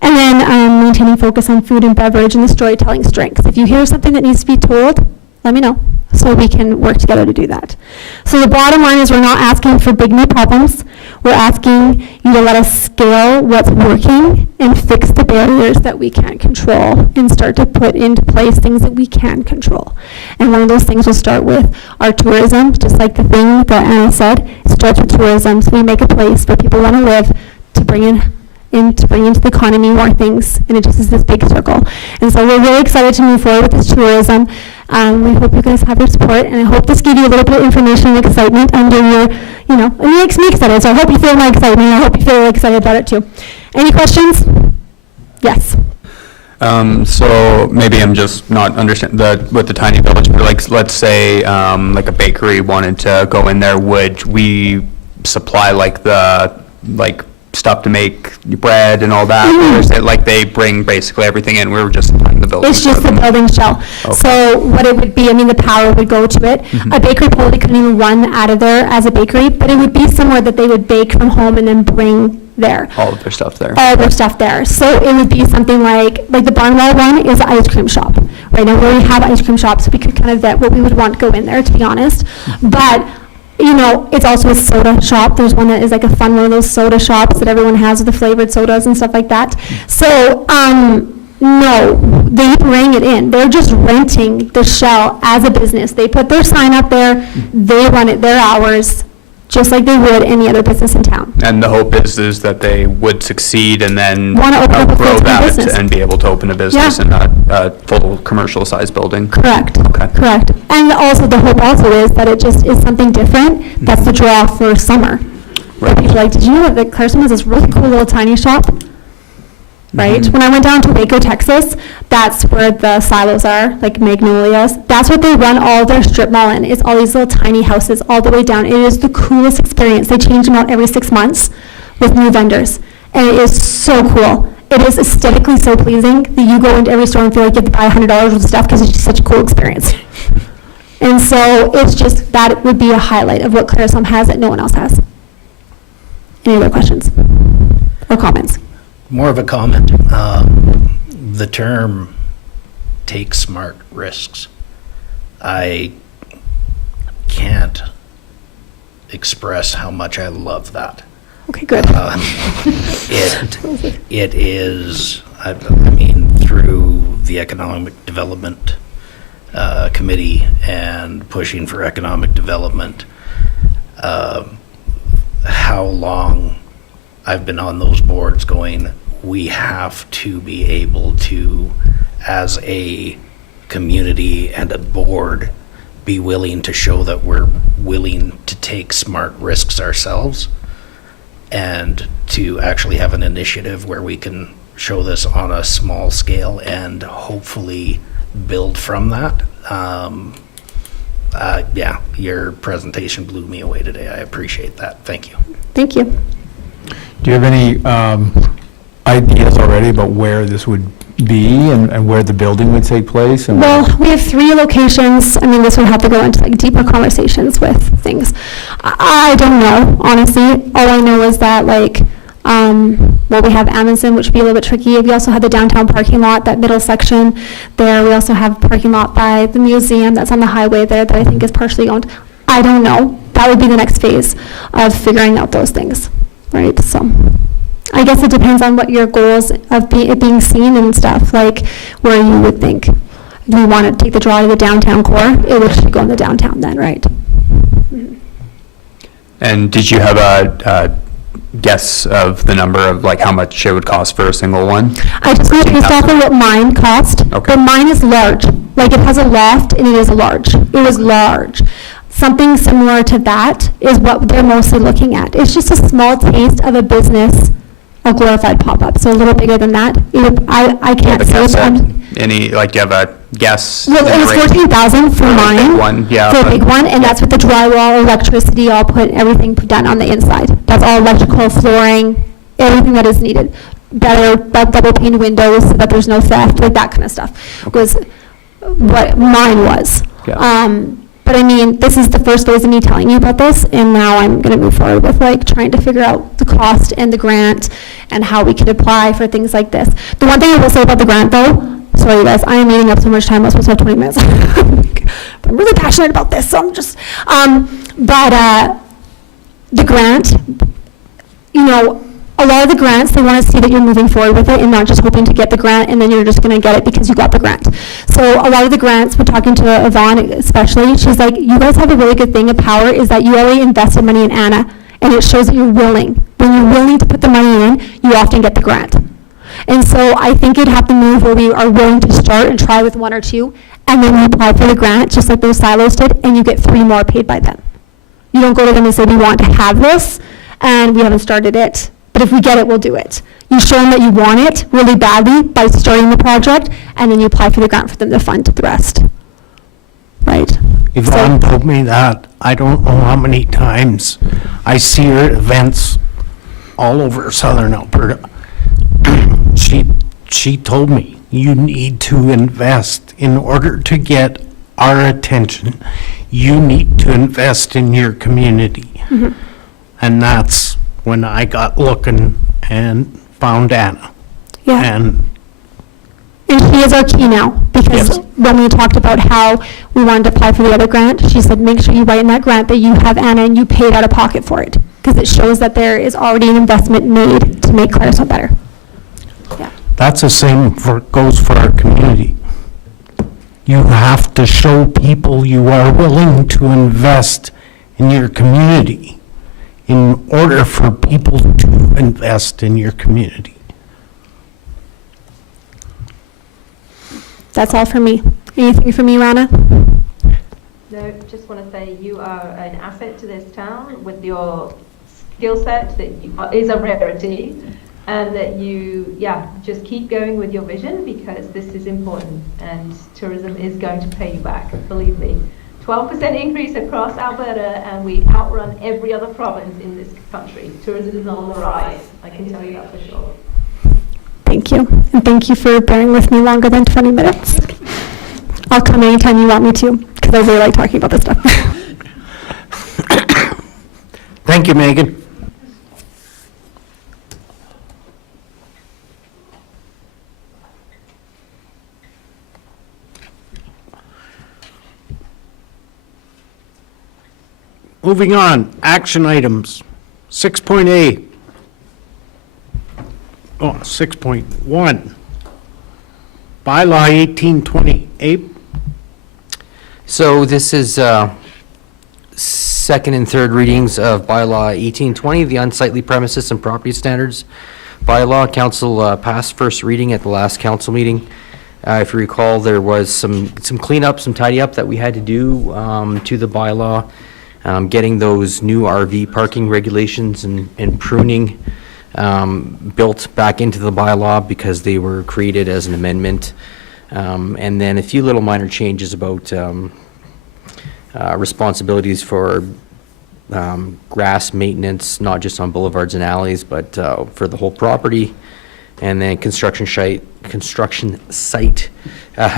And then maintaining focus on food and beverage and the storytelling strengths. If you hear something that needs to be told, let me know so we can work together to do that. So the bottom line is we're not asking for big new problems. We're asking you to let us scale what's working and fix the barriers that we can't control and start to put into place things that we can control. And one of those things will start with our tourism, just like the thing that Anna said. It starts with tourism, so we make a place where people want to live to bring into the economy more things, and it just is this big circle. And so we're really excited to move forward with this tourism. We hope you guys have your support, and I hope this gave you a little bit of information and excitement under your, it makes me excited, so I hope you feel my excitement, and I hope you feel excited about it too. Any questions? Yes. So maybe I'm just not understanding with the tiny village, but like, let's say, like a bakery wanted to go in there, would we supply like stuff to make bread and all that, or is it like they bring basically everything in, we're just supplying the building? It's just the building shell. Okay. So what it would be, the power would go to it. A bakery probably couldn't even run out of there as a bakery, but it would be somewhere that they would bake from home and then bring there. All of their stuff there. All their stuff there. So it would be something like the Barnwell one is an ice cream shop. Right now where we have ice cream shops, we could kind of vet what we would want to go in there, to be honest. But it's also a soda shop. There's one that is like a fun one of those soda shops that everyone has with the flavored sodas and stuff like that. So, no, they bring it in. They're just renting the shell as a business. They put their sign up there, they run it their hours, just like they would any other business in town. And the hope is that they would succeed and then Wanna open up a grow full-time that business. and be able to open a business Yeah. in a full commercial size building. Correct. Okay. Correct. And also the hope also is that it just is something different. That's the draw for summer. Right. People are like, did you know that Claresholm has this really cool little tiny shop? Right? When I went down to Waco, Texas, that's where the silos are, like Magnolias. That's what they run all their strip mall in. It's all these little tiny houses all the way down. It is the coolest experience. They change them out every 6 months with new vendors. And it is so cool. It is aesthetically so pleasing that you go into every store and feel like you have to buy $100 worth of stuff because it's just such a cool experience. And so it's just, that would be a highlight of what Claresholm has that no one else has. Any other questions or comments? More of a comment. The term "take smart risks," I can't express how much I love that. Okay, good. It is, I mean, through the Economic Development Committee and pushing for economic development, how long I've been on those boards going, we have to be able to, as a community and a board, be willing to show that we're willing to take smart risks ourselves and to actually have an initiative where we can show this on a small scale and hopefully build from that. Yeah, your presentation blew me away today. I appreciate that. Thank you. Thank you. Do you have any ideas already about where this would be and where the building would take place? And Well, we have 3 locations. I mean, this would have to go into like deeper conversations with things. I don't know, honestly. All I know is that like, well, we have Amundsen, which would be a little bit tricky. We also have the downtown parking lot, that middle section there. We also have parking lot by the museum that's on the highway there that I think is partially owned. I don't know. That would be the next phase of figuring out those things, right? So I guess it depends on what your goals of it being seen and stuff, like where you would think. Do we want to take the draw to the downtown core? It would should go in the downtown then, right? And did you have a guess of the number of like how much it would cost for a single one? I just went based off of what mine cost. Okay. But mine is large. Like it has a loft and it is large. It was large. Something similar to that is what they're mostly looking at. It's just a small taste of a business, a glorified pop-up. So a little bigger than that. I can't say. Any, like, do you have a guess? Well, it was 14,000 for mine. Big one, yeah. For a but- big one, and that's with the drywall, electricity, all put, everything put done on the inside. That's all electrical, flooring, everything that is needed. Better, double pane windows so that there's no theft, like that kind of stuff was what mine was. Yeah. But I mean, this is the first phase of me telling you about this, and now I'm going to move forward with like trying to figure out the cost and the grant and how we could apply for things like this. The one thing I will say about the grant though, sorry you guys, I am eating up so much time, I was supposed to have 20 minutes. But I'm really passionate about this, so I'm just, the grant, you know, a lot of the grants, they want to see that you're moving forward with it and not just hoping to get the grant and then you're just going to get it because you got the grant. So a lot of the grants, we're talking to Yvonne especially, she's like, you guys have a really good thing of power is that you already invested money in Anna and it shows that you're willing. When you're willing to put the money in, you often get the grant. And so I think you'd have to move where we are willing to start and try with 1 or 2 and then you apply for the grant just like those silos did and you get 3 more paid by them. You don't go to them and say, we want to have this and we haven't started it. But if we get it, we'll do it. You show them that you want it really badly by starting the project, and then you apply for the grant for them to fund the rest. Right? Yvonne told me that. I don't know how many times I see her at events all over southern Alberta. She told me, you need to invest in order to get our attention. You need to invest in your community. Mm-hmm. And that's when I got looking and found Anna. Yeah. And And she is our key now, because Yes. when we talked about how we wanted to apply for the other grant, she said, make sure you write in that grant that you have Anna and you paid out of pocket for it, because it shows that there is already an investment made to make Claresholm better. Yeah. that's the same goes for our community. You have to show people you are willing to invest in your community in order for people to invest in your community. That's all for me. Anything from you, Rana? No, just want to say you are an asset to this town with your skill set that is a rarity, and that you, just keep going with your vision because this is important and tourism is going to pay you back, believe me. 12% increase across Alberta and we outrun every other province in this country. Tourism is on the rise, I can tell you that for sure. Thank you. And thank you for bearing with me longer than 20 minutes. I'll come anytime you want me to, because I really like talking about this stuff. Thank you, Megan. Moving on, action items. 6.A. Oh, 6.1. Bylaw 1828. So this is second and third readings of bylaw 1820, the unsightly premises and property standards bylaw. Council passed first reading at the last council meeting. If you recall, there was some cleanup, some tidy up that we had to do to the bylaw, getting those new RV parking regulations and pruning built back into the bylaw because they were created as an amendment. And then a few little minor changes about responsibilities for grass maintenance, not just on boulevards and alleys, but for the whole property. And then construction site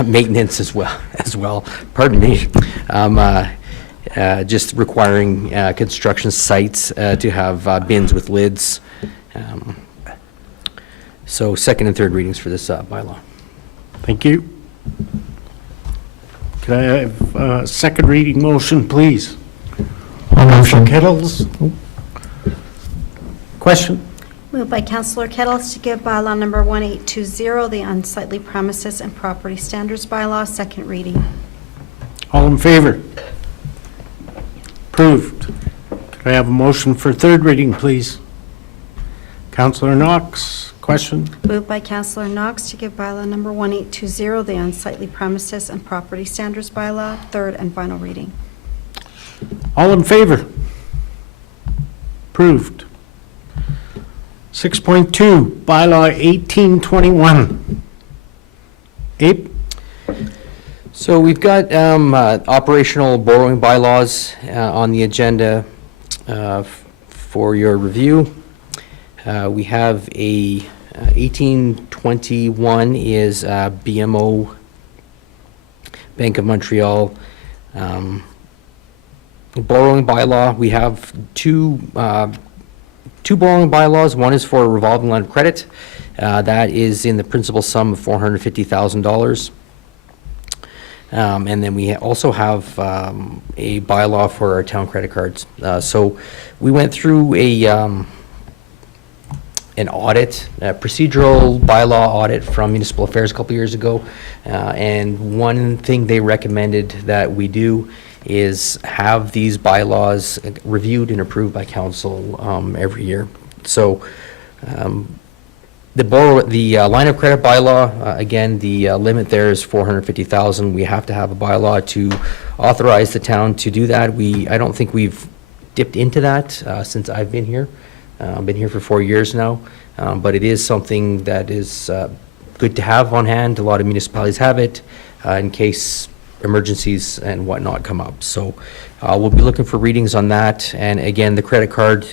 maintenance as well. Pardon me. Just requiring construction sites to have bins with lids. So second and third readings for this bylaw. Thank you. Could I have a second reading motion, please? Councillor Kettles? Question? Moved by Councillor Kettles to give bylaw number 1820, the unsightly premises and property standards bylaw, second reading. All in favor? Approved. Could I have a motion for third reading, please? Councillor Knox, question? Moved by Councillor Knox to give bylaw number 1820, the unsightly premises and property standards bylaw, third and final reading. All in favor? Approved. 6.2, bylaw 1821. Abe? So we've got operational borrowing bylaws on the agenda for your review. We have a 1821 is BMO, Bank of Montreal borrowing bylaw. We have two borrowing bylaws. One is for a revolving line of credit. That is in the principal sum of $450,000. And then we also have a bylaw for our town credit cards. So we went through an audit, a procedural bylaw audit from Municipal Affairs a couple years ago. And one thing they recommended that we do is have these bylaws reviewed and approved by council every year. So the line of credit bylaw, again, the limit there is $450,000. We have to have a bylaw to authorize the town to do that. I don't think we've dipped into that since I've been here. I've been here for 4 years now, but it is something that is good to have on hand. A lot of municipalities have it in case emergencies and whatnot come up. So we'll be looking for readings on that. And again, the credit card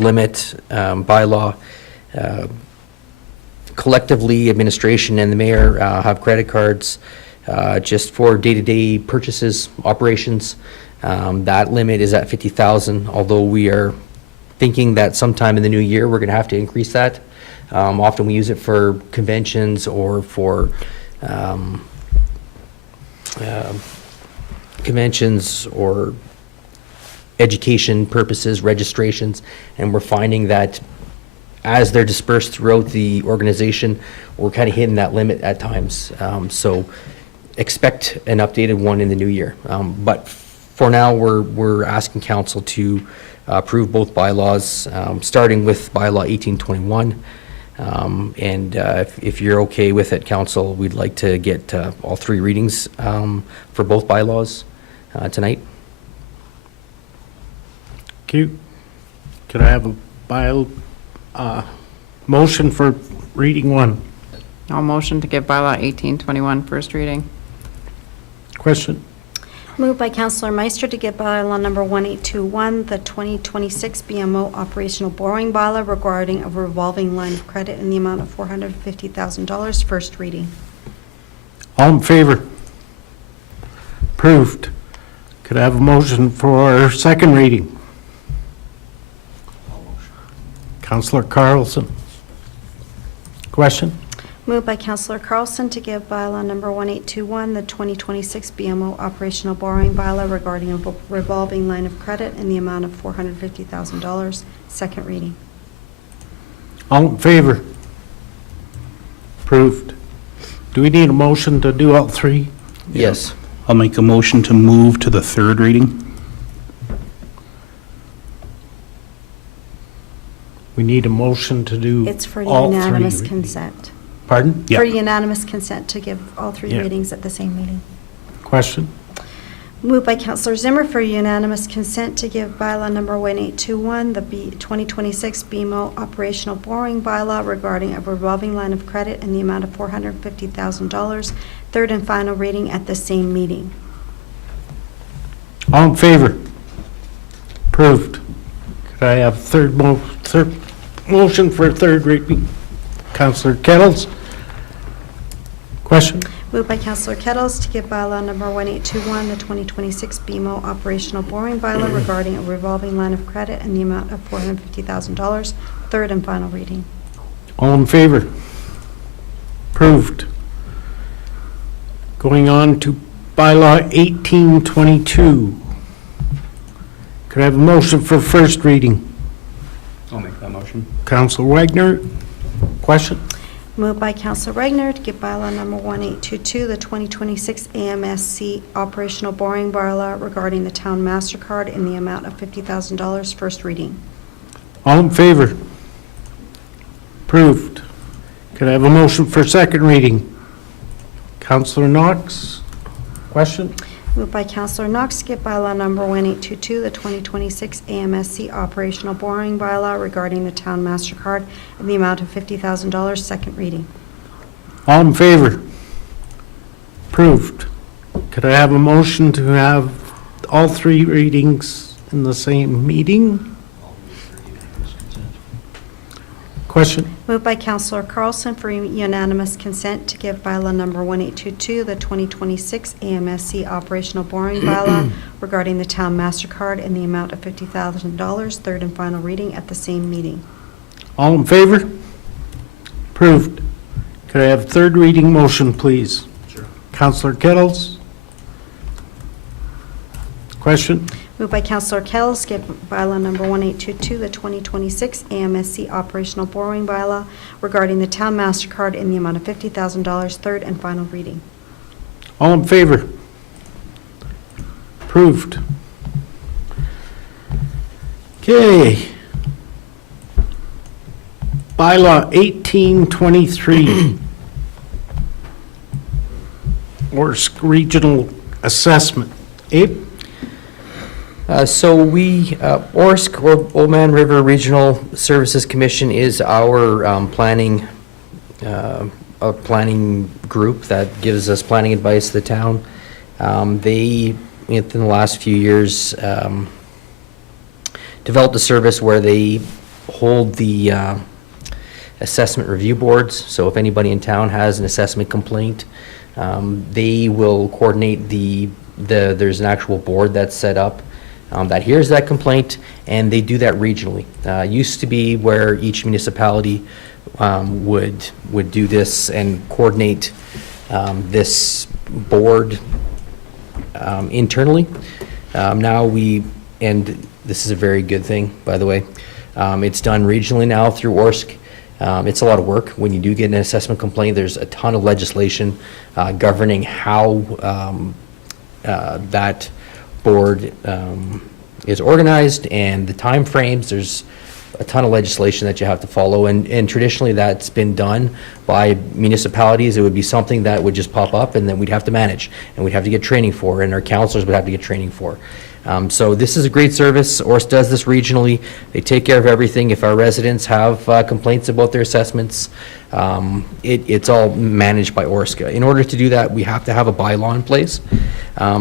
limit bylaw. Collectively, administration and the mayor have credit cards just for day-to-day purchases, operations. That limit is at $50,000, although we are thinking that sometime in the new year we're going to have to increase that. Often we use it for conventions or for conventions or education purposes, registrations, and we're finding that as they're dispersed throughout the organization, we're kind of hitting that limit at times. So expect an updated one in the new year. But for now, we're asking council to approve both bylaws, starting with bylaw 1821. And if you're okay with it, council, we'd like to get all three readings for both bylaws tonight. Thank you. Could I have a motion for reading one? I'll motion to give bylaw 1821 first reading. Question? Moved by Councillor Meister to give bylaw number 1821, the 2026 BMO operational borrowing bylaw regarding a revolving line of credit in the amount of $450,000, first reading. All in favor? Approved. Could I have a motion for second reading? Councillor Carlson. Question? Moved by Counselor Carlson to give bylaw number 1821, the 2026 BMO operational borrowing bylaw regarding a revolving line of credit in the amount of $450,000. Second reading. All in favor? Approved. Do we need a motion to do all three? Yes. I'll make a motion to move to the third reading. We need a motion to do It's for all three unanimous readings. consent. Pardon? Yeah. For unanimous consent to give all three Yeah. readings at the same meeting. Question? Moved by Counselor Zimmer for unanimous consent to give bylaw number 1821, the 2026 BMO operational borrowing bylaw regarding a revolving line of credit in the amount of $450,000, third and final reading at the same meeting. All in favor? Approved. Could I have third motion for third reading? Counselor Kettles? Question? Moved by Counselor Kettles to give bylaw number 1821, the 2026 BMO operational borrowing bylaw regarding a revolving line of credit in the amount of $450,000, third and final reading. All in favor? Approved. Going on to bylaw 1822. Could I have a motion for first reading? I'll make that motion. Counselor Wagner? Question? Moved by Counselor Regner to give bylaw number 1822, the 2026 AMSC operational borrowing bylaw regarding the town MasterCard in the amount of $50,000, first reading. All in favor? Approved. Could I have a motion for second reading? Counselor Knox? Question? Moved by Counselor Knox to give bylaw number 1822, the 2026 AMSC operational borrowing bylaw regarding the town MasterCard in the amount of $50,000, second reading. All in favor? Approved. Could I have a motion to have all three readings in the same meeting? Question? Moved by Counselor Carlson for unanimous consent to give bylaw number 1822, the 2026 AMSC operational borrowing bylaw regarding the town MasterCard in the amount of $50,000, third and final reading at the same meeting. All in favor? Approved. Could I have third reading motion, please? Sure. Counselor Kettles? Question? Moved by Counselor Kettles, skip bylaw number 1822, the 2026 AMSC operational borrowing bylaw regarding the town MasterCard in the amount of $50,000, third and final reading. All in favor? Approved. Okay. Bylaw 1823. Orsk Regional Assessment. Abe? So we, ORSC, or Old Man River Regional Services Commission, is our planning group that gives us planning advice to the town. They, within the last few years, developed a service where they hold the assessment review boards. So if anybody in town has an assessment complaint, they will coordinate there's an actual board that's set up that hears that complaint, and they do that regionally. Used to be where each municipality would do this and coordinate this board internally. Now and this is a very good thing, by the way, it's done regionally now through ORSC. It's a lot of work. When you do get an assessment complaint, there's a ton of legislation governing how that board is organized and the timeframes. There's a ton of legislation that you have to follow, and traditionally that's been done by municipalities. It would be something that would just pop up and then we'd have to manage, and we'd have to get training for, and our counselors would have to get training for. So this is a great service. ORSC does this regionally. They take care of everything. If our residents have complaints about their assessments, it's all managed by ORSC. In order to do that, we have to have a bylaw in place.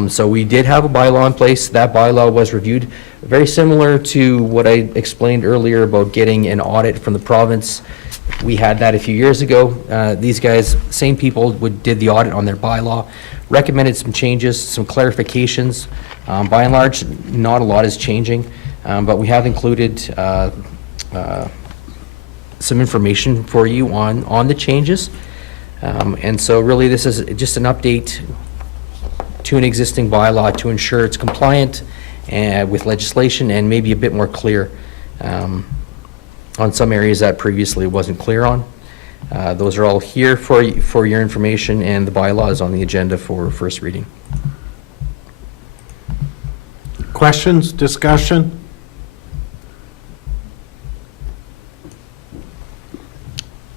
So we did have a bylaw in place. That bylaw was reviewed, very similar to what I explained earlier about getting an audit from the province. We had that a few years ago. These guys, same people, did the audit on their bylaw, recommended some changes, some clarifications. By and large, not a lot is changing, but we have included some information for you on the changes. And so really, this is just an update to an existing bylaw to ensure it's compliant with legislation and maybe a bit more clear on some areas that previously wasn't clear on. Those are all here for your information, and the bylaw is on the agenda for first reading. Questions, discussion?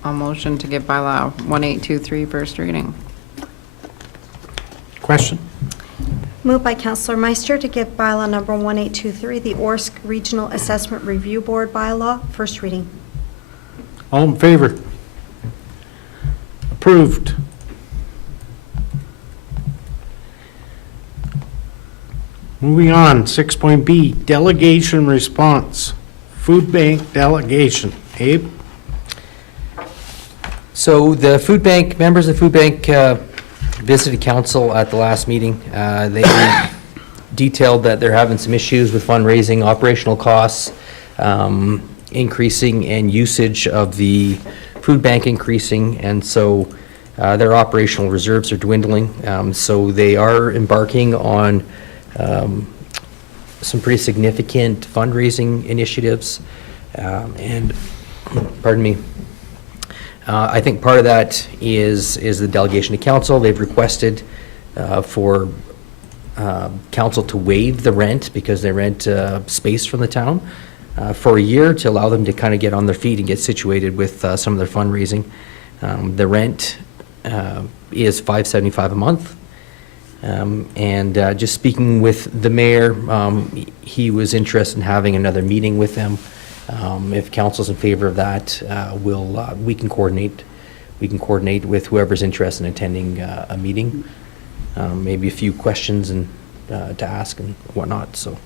I'll motion to give bylaw 1823 first reading. Question? Moved by Counselor Meister to give bylaw number 1823, the Orsk Regional Assessment Review Board bylaw, first reading. All in favor? Approved. Moving on, 6.B, delegation response. Food bank delegation. Abe? So the food bank, members of the food bank visited council at the last meeting. They detailed that they're having some issues with fundraising, operational costs, increasing, and usage of the food bank increasing, and so their operational reserves are dwindling. So they are embarking on some pretty significant fundraising initiatives, and, pardon me, I think part of that is the delegation to council. They've requested for council to waive the rent because they rent space from the town for a year to allow them to kind of get on their feet and get situated with some of their fundraising. The rent is $575 a month. And just speaking with the mayor, he was interested in having another meeting with them. If council's in favor of that, we can coordinate. We can coordinate with whoever's interested in attending a meeting. Maybe a few questions and to ask and whatnot. So,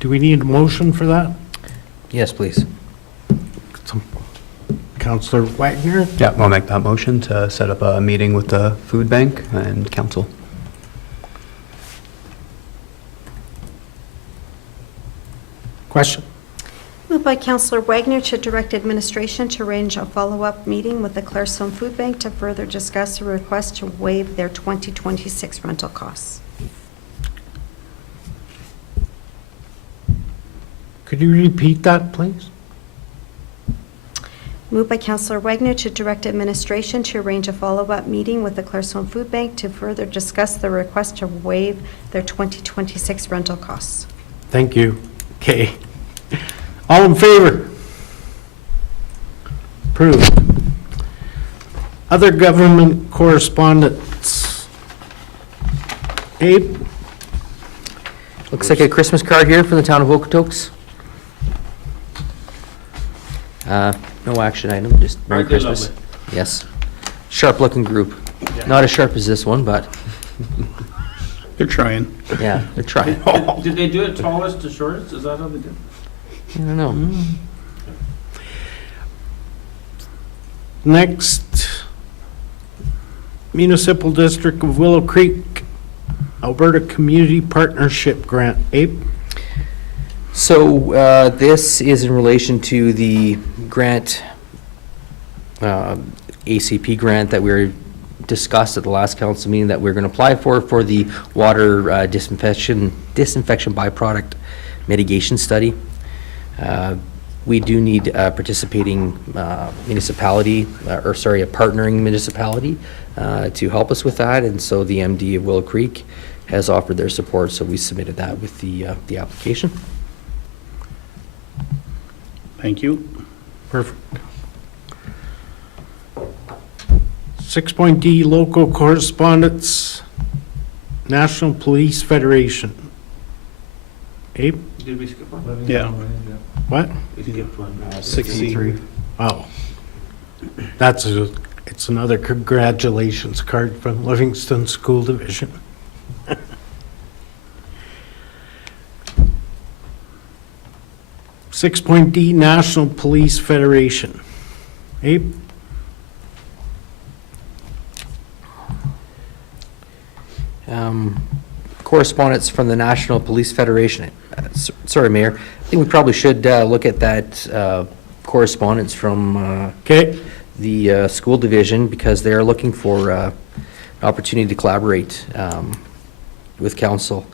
Do we need a motion for that? yes, please. Counselor Wagner? Yeah, I'll make that motion to set up a meeting with the food bank and council. Question? Moved by Counselor Wagner to direct administration to arrange a follow-up meeting with the Claresholm Food Bank to further discuss a request to waive their 2026 rental costs. Could you repeat that, please? Moved by Counselor Wagner to direct administration to arrange a follow-up meeting with the Claresholm Food Bank to further discuss the request to waive their 2026 rental costs. Thank you. Okay. All in favor? Approved. Other government correspondence. Abe? Looks like a Christmas card here from the town of Okotoks. No action item, just Merry Aren't they Christmas. lovely? Yes. Sharp-looking group. Not as sharp as this one, but They're trying. yeah, they're trying. Did they do it tallest to shortest? Is that how they did? I don't know. Next, Municipal District of Willow Creek, Alberta Community Partnership Grant. Abe? So this is in relation to the grant, ACP grant that we discussed at the last council meeting that we're going to apply for the water disinfection byproduct mitigation study. We do need a participating municipality, a partnering municipality to help us with that, and so the MD of Willow Creek has offered their support, so we submitted that with the application. Thank you. Perfect. 6.D, local correspondence, National Police Federation. Abe? Did we skip one? Yeah. What? We skipped one. 63. Oh. It's another congratulations card from Livingston School Division. D, National Police Federation. Abe? Correspondence from the National Police Federation. Sorry, Mayor. I think we probably should look at that correspondence from Okay, the school division because they are looking for an opportunity to collaborate with council.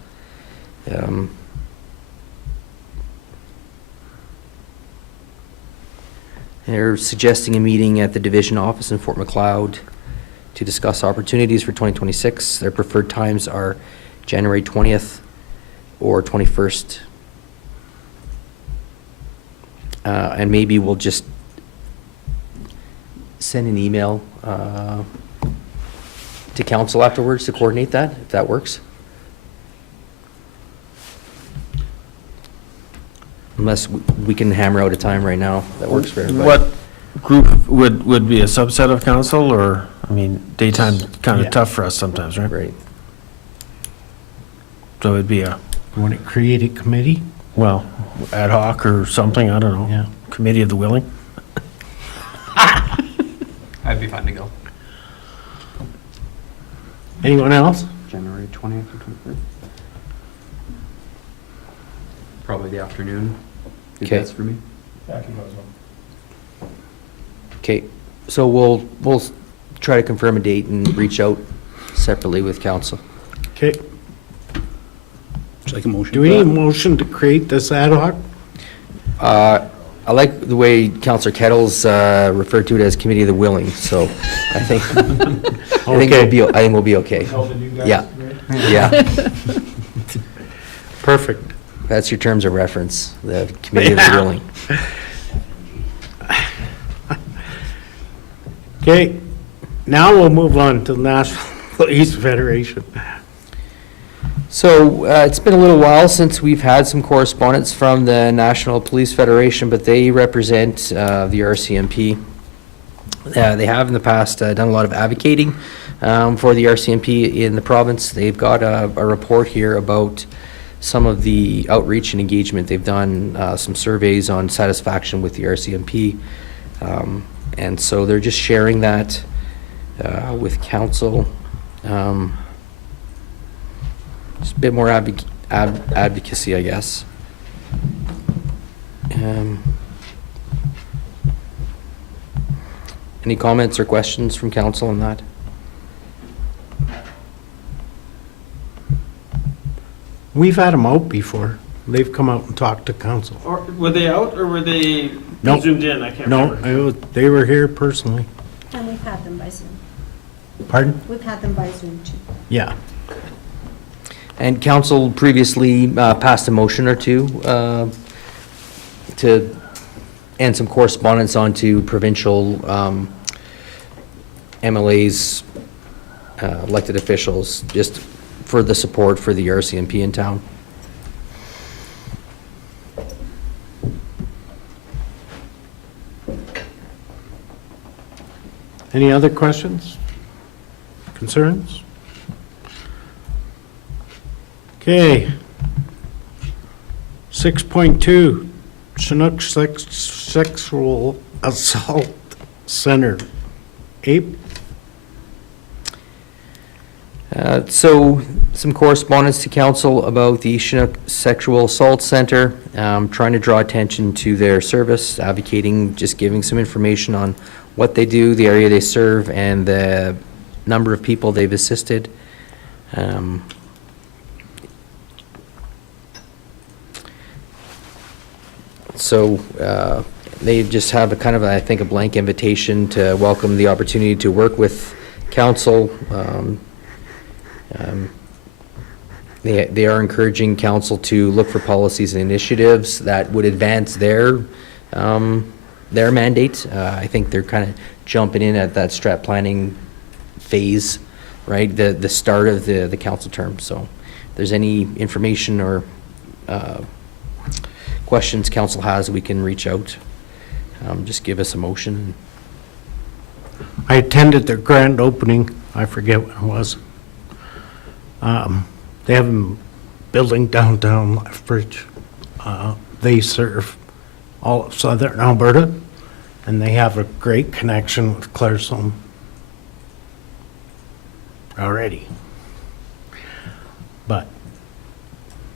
They're suggesting a meeting at the division office in Fort Macleod to discuss opportunities for 2026. Their preferred times are January 20th or 21st. And maybe we'll just send an email to council afterwards to coordinate that, if that works. Unless we can hammer out a time right now that works for everybody. What group would be a subset of council, or, I mean, daytime kind Yeah. of tough for us sometimes, right? Right. So it'd be a, you want to create a committee? well, ad hoc or something, I don't know. Yeah. Committee of the Willing? I'd be fine to go. Anyone else? January 20th or 21st? Probably the afternoon. Be Okay. best for me. Okay, so we'll try to confirm a date and reach out separately with council. Okay, Would you like a motion? do we for need a that? motion to create this ad hoc? I like the way Councillor Kettles referred to it as Committee of the Willing, so I think, I think we'll be okay. Yeah, yeah, Perfect. that's your terms of reference, the Committee of the Yeah. Willing. Okay, now we'll move on to the National Police Federation. So it's been a little while since we've had some correspondence from the National Police Federation, but they represent the RCMP. They have in the past done a lot of advocating for the RCMP in the province. They've got a report here about some of the outreach and engagement. They've done some surveys on satisfaction with the RCMP. And so they're just sharing that with council. Just a bit more advocacy, I guess. Any comments or questions from council on that? We've had them out before. They've come out and talked to council. Or, were they out, or were they No. zoomed in? I can't No, remember. they were here personally. And we've had them by Zoom. Pardon? We've had them by Zoom too. Yeah. And council previously passed a motion or two and some correspondence on to provincial MLAs, elected officials, just for the support for the RCMP in town. Any other questions? Concerns? Okay. 6.2, Chinook Sexual Assault Center. Abe? So, some correspondence to council about the Chinook Sexual Assault Center, trying to draw attention to their service, advocating, just giving some information on what they do, the area they serve, and the number of people they've assisted. So they just have a kind of, I think, a blank invitation to welcome the opportunity to work with council. They are encouraging council to look for policies and initiatives that would advance their mandate. I think they're kind of jumping in at that strat planning phase, right? The start of the council term. So if there's any information or questions council has, we can reach out. Just give us a motion. I attended their grand opening. I forget when it was. They have a building downtown Lethbridge. They serve all of southern Alberta, and they have a great connection with Claresholm already. But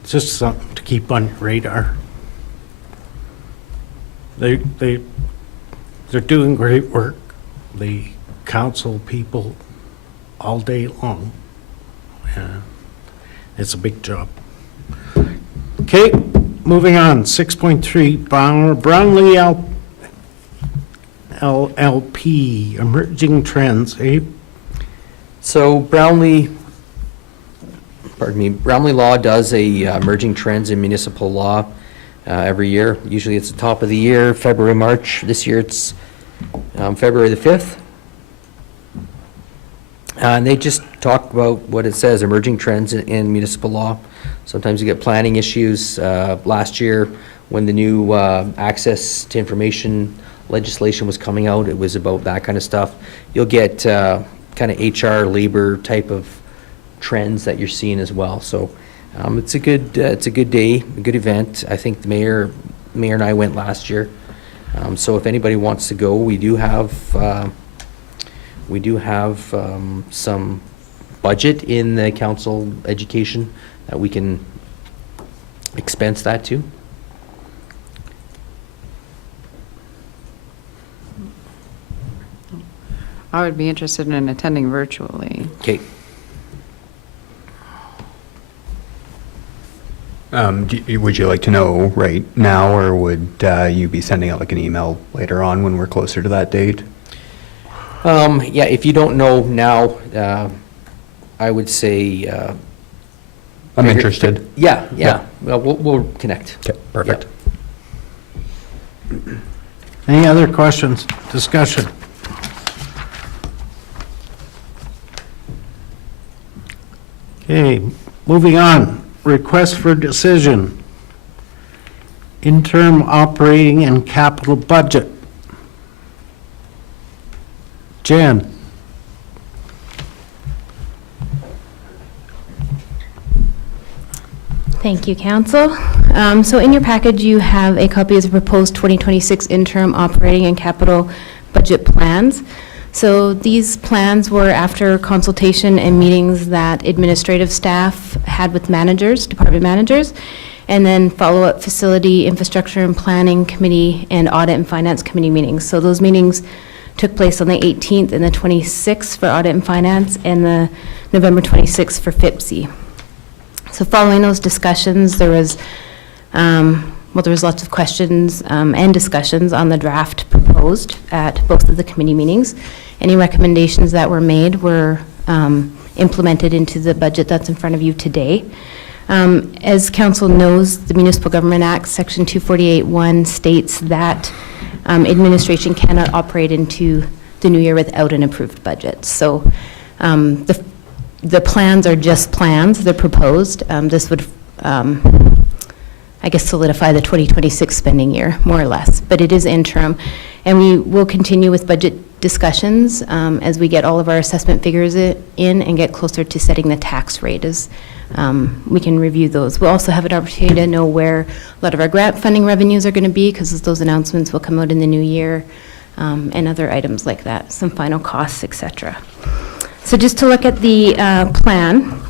it's just something to keep on your radar. they're doing great work. The council people all day long. It's a big job. Okay, moving on, 6.3, Brownlee LLP, emerging trends, Abe? So Brownlee Law does a emerging trends in municipal law every year. Usually it's the top of the year, February, March. This year it's February the 5th. And they just talk about what it says, emerging trends in municipal law. Sometimes you get planning issues. Last year, when the new access to information legislation was coming out, it was about that kind of stuff. You'll get kind of HR, labor type of trends that you're seeing as well. So it's a good day, a good event. I think the mayor and I went last year. So if anybody wants to go, we do have some budget in the council education that we can expense that to. I would be interested in attending virtually. Okay. Would you like to know right now, or would you be sending out like an email later on when we're closer to that date? Yeah, if you don't know now, I would say. I'm interested. Yeah. Well, we'll connect. Okay, perfect. Any other questions, discussion? Okay, moving on, request for decision. Interim operating and capital budget. Jan? Thank you, Council. So in your package, you have a copy of the proposed 2026 interim operating and capital budget plans. So these plans were after consultation and meetings that administrative staff had with managers, department managers, and then follow-up facility, infrastructure and planning committee, and audit and finance committee meetings. So those meetings took place on the 18th and the 26th for audit and finance, and the November 26th for FIPSI. So following those discussions, there was lots of questions and discussions on the draft proposed at both of the committee meetings. Any recommendations that were made were implemented into the budget that's in front of you today. As Council knows, the Municipal Government Act, Section 248(1) states that administration cannot operate into the new year without an approved budget. So the plans are just plans, they're proposed. This would, I guess, solidify the 2026 spending year, more or less, but it is interim. And we will continue with budget discussions as we get all of our assessment figures in and get closer to setting the tax rate as we can review those. We'll also have an opportunity to know where a lot of our grant funding revenues are going to be, because those announcements will come out in the new year, and other items like that, some final costs, etc. So just to look at the plan.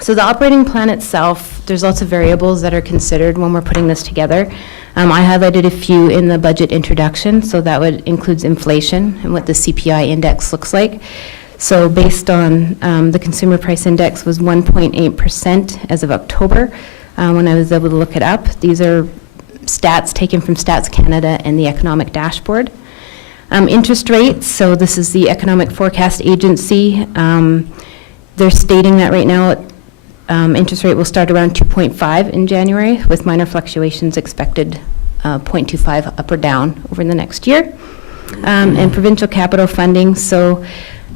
So the operating plan itself, there's lots of variables that are considered when we're putting this together. I highlighted a few in the budget introduction, so that would include inflation and what the CPI index looks like. So based on the consumer price index was 1.8% as of October when I was able to look it up. These are stats taken from Stats Canada and the Economic Dashboard. Interest rates, so this is the Economic Forecast Agency. They're stating that right now interest rate will start around 2.5 in January, with minor fluctuations expected 0.25 up or down over the next year. And provincial capital funding, so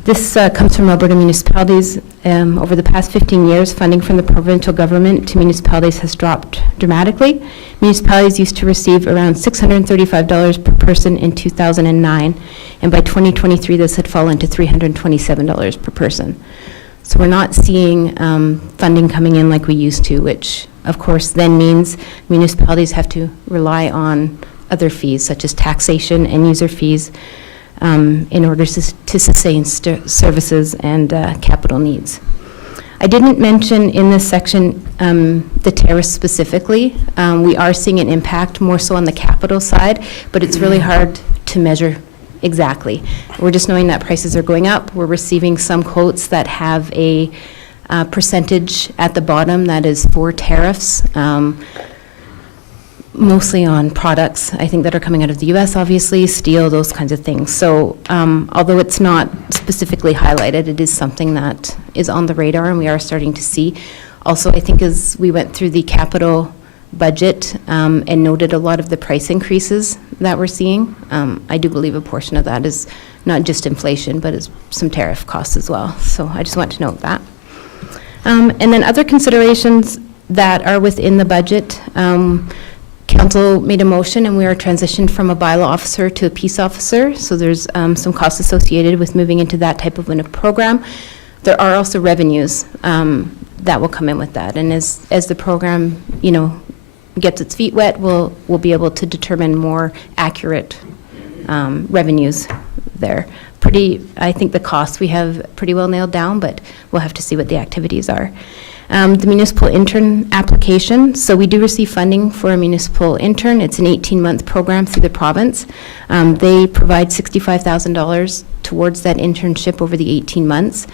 this comes from Alberta municipalities. Over the past 15 years, funding from the provincial government to municipalities has dropped dramatically. Municipalities used to receive around $635 per person in 2009, and by 2023 this had fallen to $327 per person. So we're not seeing funding coming in like we used to, which of course then means municipalities have to rely on other fees such as taxation and user fees in order to sustain services and capital needs. I didn't mention in this section the tariffs specifically. We are seeing an impact more so on the capital side, but it's really hard to measure exactly. We're just knowing that prices are going up. We're receiving some quotes that have a percentage at the bottom that is for tariffs, mostly on products, I think, that are coming out of the U.S., obviously, steel, those kinds of things. So although it's not specifically highlighted, it is something that is on the radar and we are starting to see. Also, I think as we went through the capital budget and noted a lot of the price increases that we're seeing, I do believe a portion of that is not just inflation, but is some tariff costs as well. So I just want to note that. And then other considerations that are within the budget, Council made a motion and we are transitioned from a bylaw officer to a peace officer. So there's some costs associated with moving into that type of a program. There are also revenues that will come in with that. And as the program, gets its feet wet, we'll be able to determine more accurate revenues there. I think the costs we have pretty well nailed down, but we'll have to see what the activities are. The municipal intern application. So we do receive funding for a municipal intern. It's an 18-month program through the province. They provide $65,000 towards that internship over the 18 months.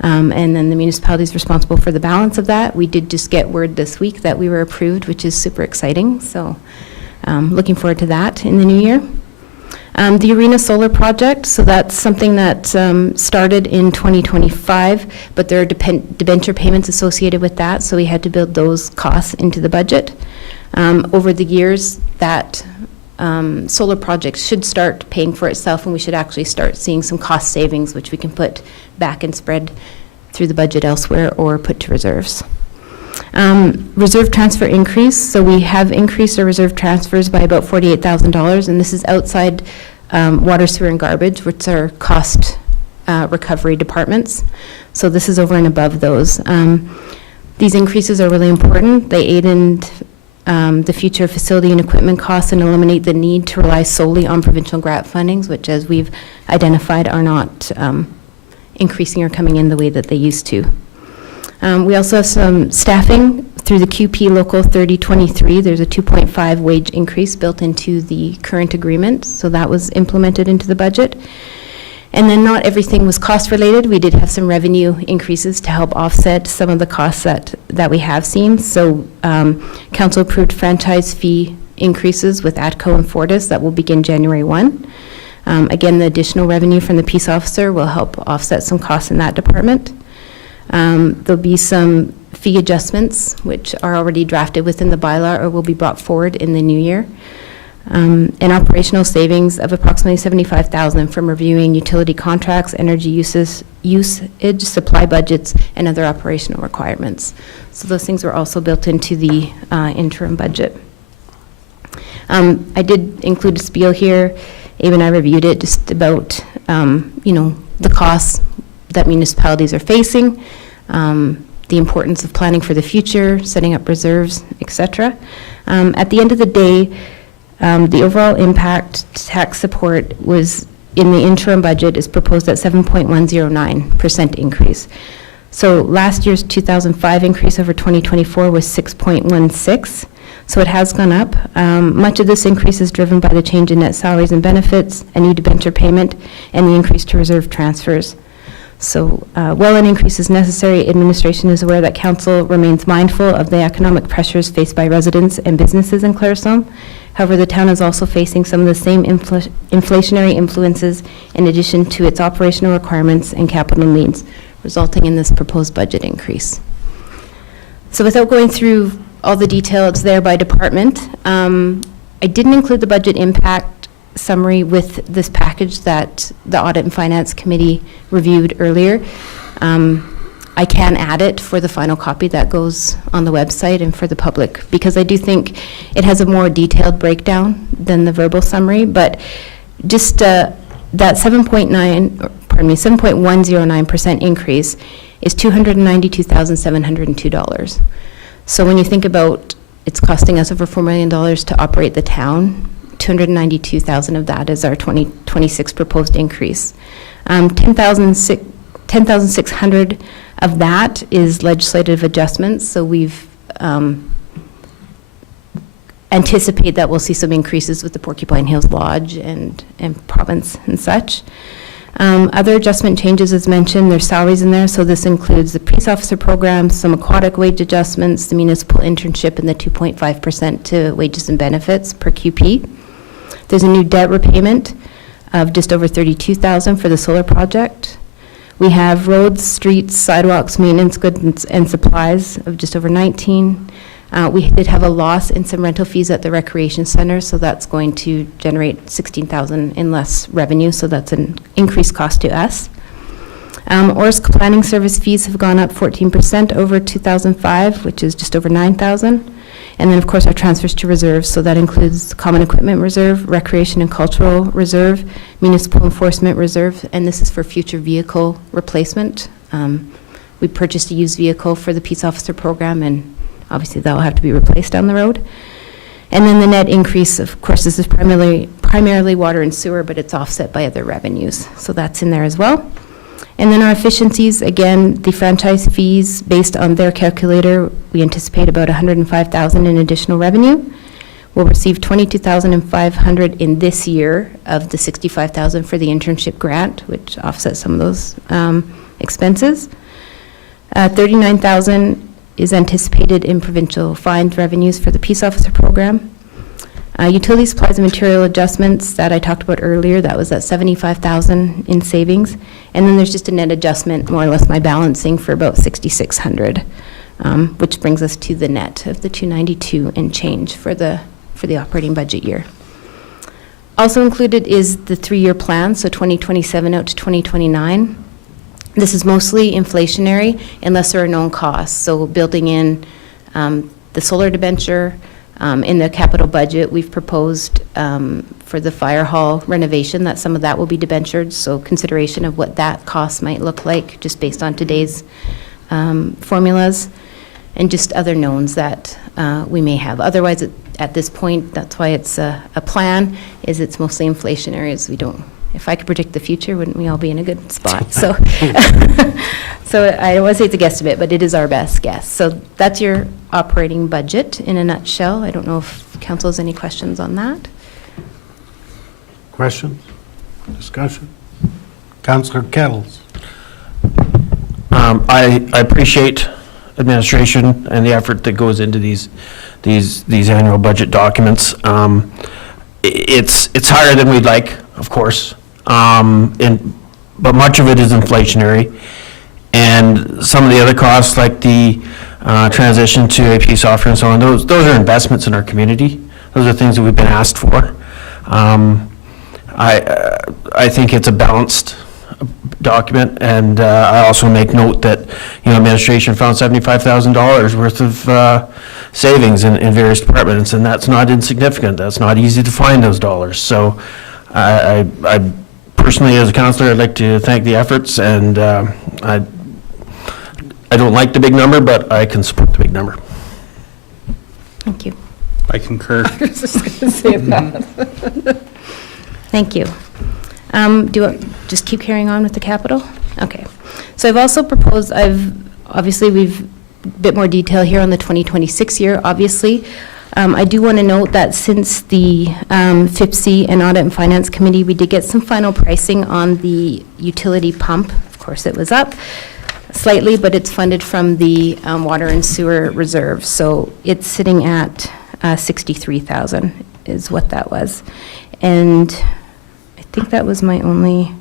And then the municipality is responsible for the balance of that. We did just get word this week that we were approved, which is super exciting. So looking forward to that in the new year. The Arena Solar Project, so that's something that started in 2025, but there are debenture payments associated with that, so we had to build those costs into the budget. Over the years, that solar project should start paying for itself, and we should actually start seeing some cost savings, which we can put back and spread through the budget elsewhere or put to reserves. Reserve transfer increase, so we have increased our reserve transfers by about $48,000, and this is outside water, sewer, and garbage, which are cost recovery departments. So this is over and above those. These increases are really important. They aid in the future facility and equipment costs and eliminate the need to rely solely on provincial grant fundings, which, as we've identified, are not increasing or coming in the way that they used to. We also have some staffing through the QP Local 3023. There's a 2.5 wage increase built into the current agreement, so that was implemented into the budget. And then not everything was cost related. We did have some revenue increases to help offset some of the costs that we have seen. So council approved franchise fee increases with ATCO and Fortis that will begin January 1. Again, the additional revenue from the peace officer will help offset some costs in that department. There'll be some fee adjustments, which are already drafted within the bylaw or will be brought forward in the new year. And operational savings of approximately $75,000 from reviewing utility contracts, energy usage, supply budgets, and other operational requirements. So those things were also built into the interim budget. I did include a spiel here. Abe and I reviewed it just about, the costs that municipalities are facing, the importance of planning for the future, setting up reserves, etc. At the end of the day, the overall impact tax support was in the interim budget is proposed at 7.109% increase. So last year's 2005 increase over 2024 was 6.16. So it has gone up. Much of this increase is driven by the change in net salaries and benefits, a new debenture payment, and the increase to reserve transfers. So while an increase is necessary, administration is aware that council remains mindful of the economic pressures faced by residents and businesses in Claresholm. However, the town is also facing some of the same inflationary influences in addition to its operational requirements and capital needs, resulting in this proposed budget increase. So without going through all the detail, it's there by department. I didn't include the budget impact summary with this package that the Audit and Finance Committee reviewed earlier. I can add it for the final copy that goes on the website and for the public, because I do think it has a more detailed breakdown than the verbal summary, but just that 7.109% increase is $292,702. So when you think about it's costing us over $4 million to operate the town, $292,000 of that is our 2026 proposed increase. $10,000 10,600 of that is legislative adjustments, so we've anticipate that we'll see some increases with the Porcupine Hills Lodge and province and such. Other adjustment changes, as mentioned, there's salaries in there, so this includes the police officer program, some aquatic wage adjustments, the municipal internship, and the 2.5% to wages and benefits per QP. There's a new debt repayment of just over $32,000 for the solar project. We have roads, streets, sidewalks, maintenance, goods and supplies of just over 19. We did have a loss in some rental fees at the recreation center, so that's going to generate $16,000 in less revenue, so that's an increased cost to us. ORSC planning service fees have gone up 14% over 2005, which is just over $9,000. And then, of course, our transfers to reserves, so that includes common equipment reserve, recreation and cultural reserve, municipal enforcement reserve, and this is for future vehicle replacement. We purchased a used vehicle for the peace officer program, and obviously that will have to be replaced down the road. And then the net increase, of course, this is primarily water and sewer, but it's offset by other revenues, so that's in there as well. And then our efficiencies, again, the franchise fees, based on their calculator, we anticipate about $105,000 in additional revenue. We'll receive $22,500 in this year of the $65,000 for the internship grant, which offsets some of those expenses. $39,000 is anticipated in provincial fines revenues for the peace officer program. Utility supplies and material adjustments that I talked about earlier, that was at $75,000 in savings. And then there's just a net adjustment, more or less my balancing, for about $6,600, which brings us to the net of the $292 and change for the operating budget year. Also included is the 3-year plan, so 2027 out to 2029. This is mostly inflationary unless there are known costs. So building in the solar debenture, in the capital budget, we've proposed for the fire hall renovation that some of that will be debentured, so consideration of what that cost might look like just based on today's formulas, and just other knowns that we may have. Otherwise, at this point, that's why it's a plan, is it's mostly inflationary, as we don't, if I could predict the future, wouldn't we all be in a good spot? So, so I don't want to say it's a guesstimate, but it is our best guess. So that's your operating budget in a nutshell. I don't know if council has any questions on that. Questions? Discussion? Councillor Kettles? I appreciate administration and the effort that goes into these annual budget documents. It's higher than we'd like, of course, but much of it is inflationary. And some of the other costs, like the transition to a peace officer and so on, those are investments in our community. Those are things that we've been asked for. I think it's a balanced document, and I also make note that, administration found $75,000 worth of savings in various departments, and that's not insignificant. That's not easy to find those dollars. So I personally, as a councillor, I'd like to thank the efforts, and I don't like the big number, but I can support the big number. Thank you. I concur. I was just going to say that. Thank you. Do you want, just keep carrying on with the capital? Okay. So I've also proposed, obviously we've a bit more detail here on the 2026 year, obviously. I do want to note that since the FIPC and Audit and Finance Committee, we did get some final pricing on the utility pump. Of course, it was up slightly, but it's funded from the water and sewer reserve. So it's sitting at $63,000 is what that was. And I think that was my only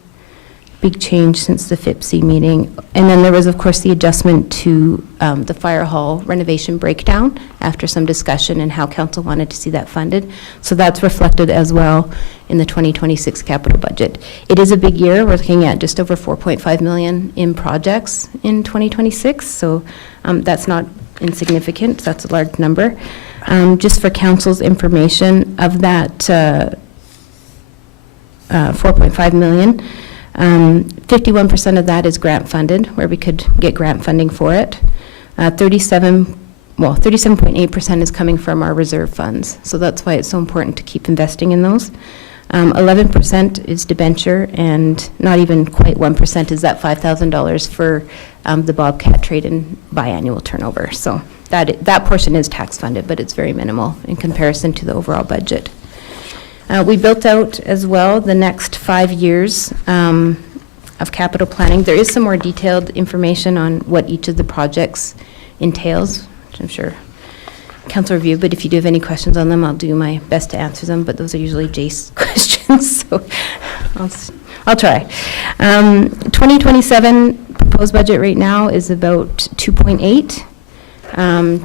big change since the FIPC meeting. And then there was, of course, the adjustment to the fire hall renovation breakdown after some discussion and how council wanted to see that funded. So that's reflected as well in the 2026 capital budget. It is a big year. We're looking at just over $4.5 million in projects in 2026. So that's not insignificant. That's a large number. Just for council's information, of that $4.5 million, 51% of that is grant funded, where we could get grant funding for it. 37.8% is coming from our reserve funds. So that's why it's so important to keep investing in those. 11% is debenture, and not even quite 1% is that $5,000 for the Bobcat trade and biannual turnover. So that portion is tax funded, but it's very minimal in comparison to the overall budget. We built out as well the next 5 years of capital planning. There is some more detailed information on what each of the projects entails, which I'm sure Councilor review, but if you do have any questions on them, I'll do my best to answer them, but those are usually Jace's questions, so I'll try. 2027 proposed budget right now is about 2.8.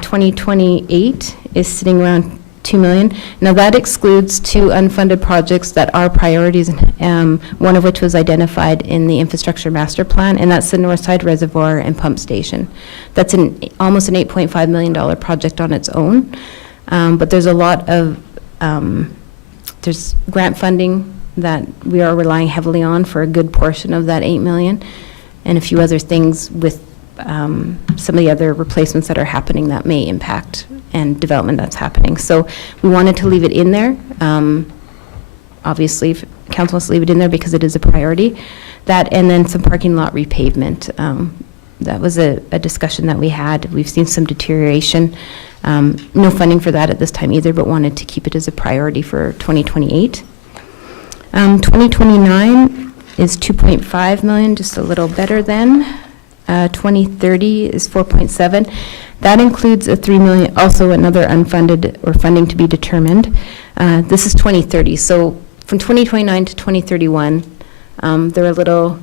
2028 is sitting around 2 million. Now that excludes 2 unfunded projects that are priorities, one of which was identified in the infrastructure master plan, and that's the Northside Reservoir and Pump Station. That's almost an $8.5 million project on its own, but there's a lot of, there's grant funding that we are relying heavily on for a good portion of that 8 million, and a few other things with some of the other replacements that are happening that may impact and development that's happening. So we wanted to leave it in there. Obviously, if council wants to leave it in there because it is a priority. That, and then some parking lot repavement. That was a discussion that we had. We've seen some deterioration. No funding for that at this time either, but wanted to keep it as a priority for 2028. 2029 is 2.5 million, just a little better than. 2030 is 4.7. That includes a 3 million, also another unfunded or funding to be determined. This is 2030. So from 2029 to 2031, they're a little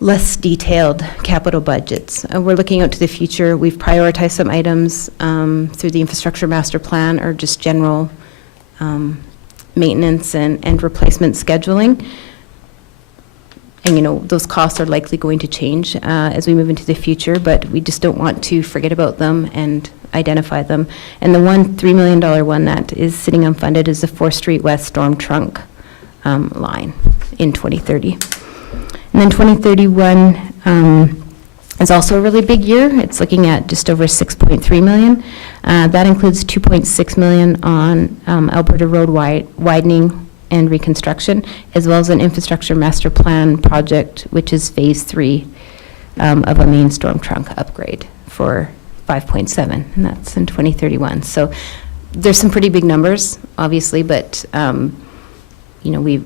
less detailed capital budgets. We're looking out to the future. We've prioritized some items through the infrastructure master plan or just general maintenance and replacement scheduling. And, you know, those costs are likely going to change as we move into the future, but we just don't want to forget about them and identify them. And the $3 million one that is sitting unfunded is the 4th Street West Storm Trunk line in 2030. And then 2031 is also a really big year. It's looking at just over 6.3 million. That includes 2.6 million on Alberta Road widening and reconstruction, as well as an infrastructure master plan project, which is phase 3 of a main storm trunk upgrade for 5.7, and that's in 2031. So there's some pretty big numbers, obviously, but you know,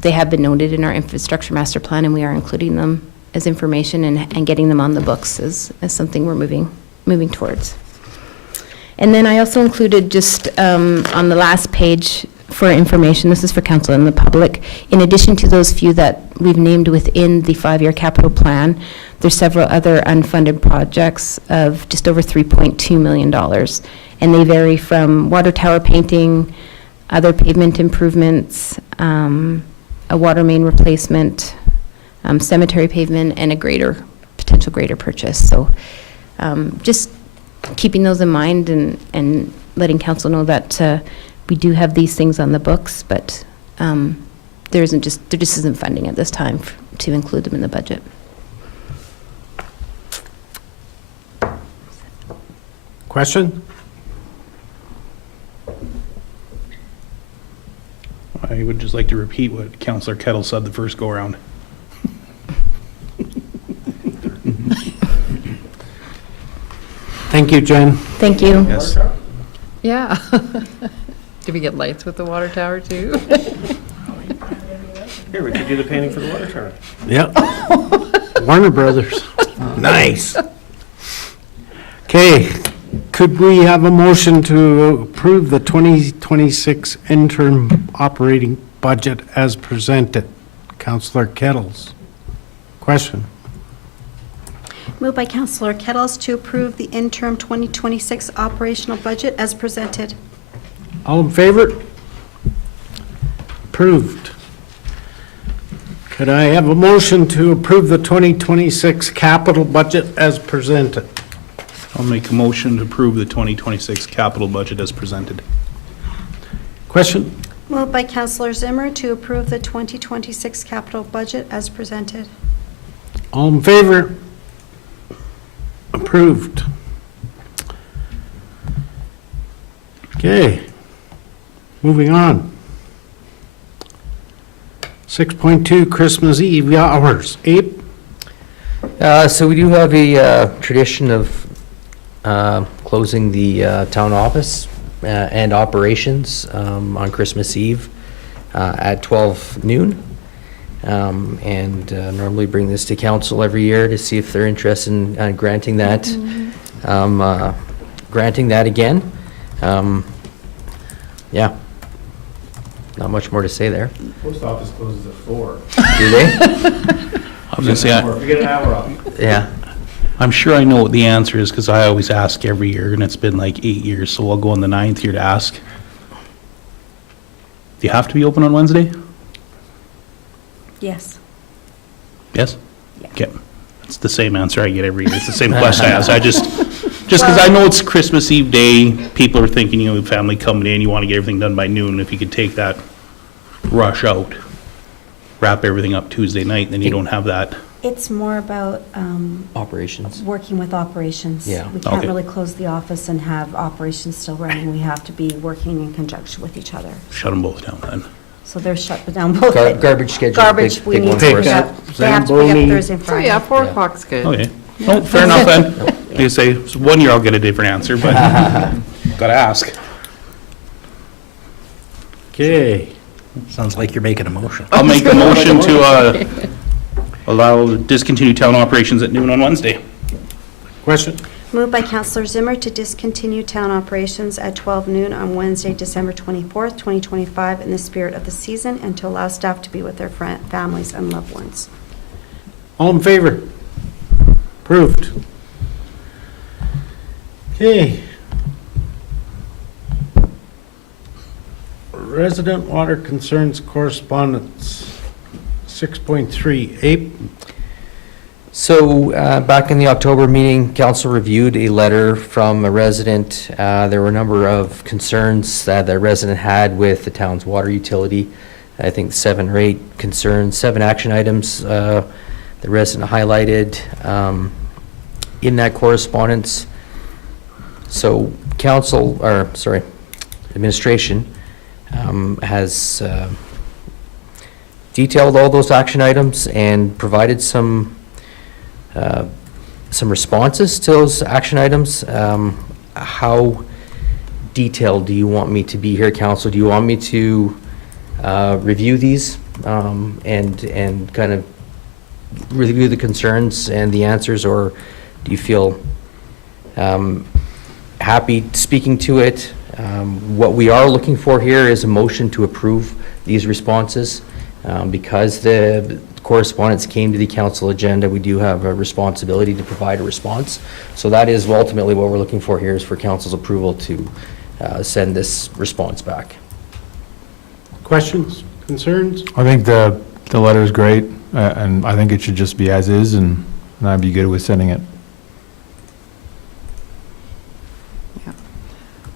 they have been noted in our infrastructure master plan, and we are including them as information and getting them on the books as something we're moving towards. And then I also included just on the last page for information, this is for council and the public, in addition to those few that we've named within the 5-year capital plan, there's several other unfunded projects of just over $3.2 million. And they vary from water tower painting, other pavement improvements, a water main replacement, cemetery pavement, and a potential grader purchase. So just keeping those in mind and letting council know that we do have these things on the books, but there just isn't funding at this time to include them in the budget. Question? I would just like to repeat what Councillor Kettle said the first go-around. Thank you, Jen. Thank you. Yes. Yeah. Do we get lights with the water tower too? Here, we could do the painting for the water tower. Yep. Warner Brothers. Nice. Okay, could we have a motion to approve the 2026 interim operating budget as presented? Councillor Kettles. Question. Moved by Councillor Kettles to approve the interim 2026 operational budget as presented. All in favor? Approved. Could I have a motion to approve the 2026 capital budget as presented? I'll make a motion to approve the 2026 capital budget as presented. Question? Moved by Councillor Zimmer to approve the 2026 capital budget as presented. All in favor? Approved. Okay, moving on. 6.2, Christmas Eve hours. Abe? So we do have a tradition of closing the town office and operations on Christmas Eve at 12 noon. And normally bring this to council every year to see if they're interested in granting that, again. Yeah. Not much more to say there. Post office closes at 4. Do they? I was gonna say, We get an hour off. Yeah. I'm sure I know what the answer is, because I always ask every year, and it's been like 8 years, so I'll go on the 9th year to ask. Do you have to be open on Wednesday? Yes. Yes? Yeah. Okay. That's the same answer I get every year. It's the same question I ask. I just because I know it's Christmas Eve day, people are thinking, you know, family coming in, you want to get everything done by noon. If you could take that rush out, wrap everything up Tuesday night, then you don't have that. It's more about Operations. working with operations. Yeah. We can't Okay. really close the office and have operations still running. We have to be working in conjunction with each other. Shut them both down then. So they're shut down both. Garbage schedule, Garbage, big we need one to for pick us. up. They have to pick up Thursday and So Friday. yeah, 4 Yeah. o'clock's good. Okay. No, fair enough then. Like I say, so 1 year I'll get a different answer, but gotta ask. Okay. Sounds like you're making a motion. I'll make a motion to allow discontinued town operations at noon on Wednesday. Question? Moved by Councillor Zimmer to discontinue town operations at 12 noon on Wednesday, December 24th, 2025, in the spirit of the season, and to allow staff to be with their families and loved ones. All in favor? Approved. Okay. Resident water concerns correspondence, 6.3. Abe? So, back in the October meeting, council reviewed a letter from a resident. There were a number of concerns that the resident had with the town's water utility. I think 7 or 8 concerns, 7 action items the resident highlighted in that correspondence. So administration has detailed all those action items and provided some responses to those action items. How detailed do you want me to be here, council? Do you want me to review these and kind of review the concerns and the answers, or do you feel happy speaking to it? What we are looking for here is a motion to approve these responses. Because the correspondence came to the council agenda, we do have a responsibility to provide a response. So that is ultimately what we're looking for here, is for council's approval to send this response back. Questions, concerns? I think the letter is great, and I think it should just be as is, and I'd be good with sending it.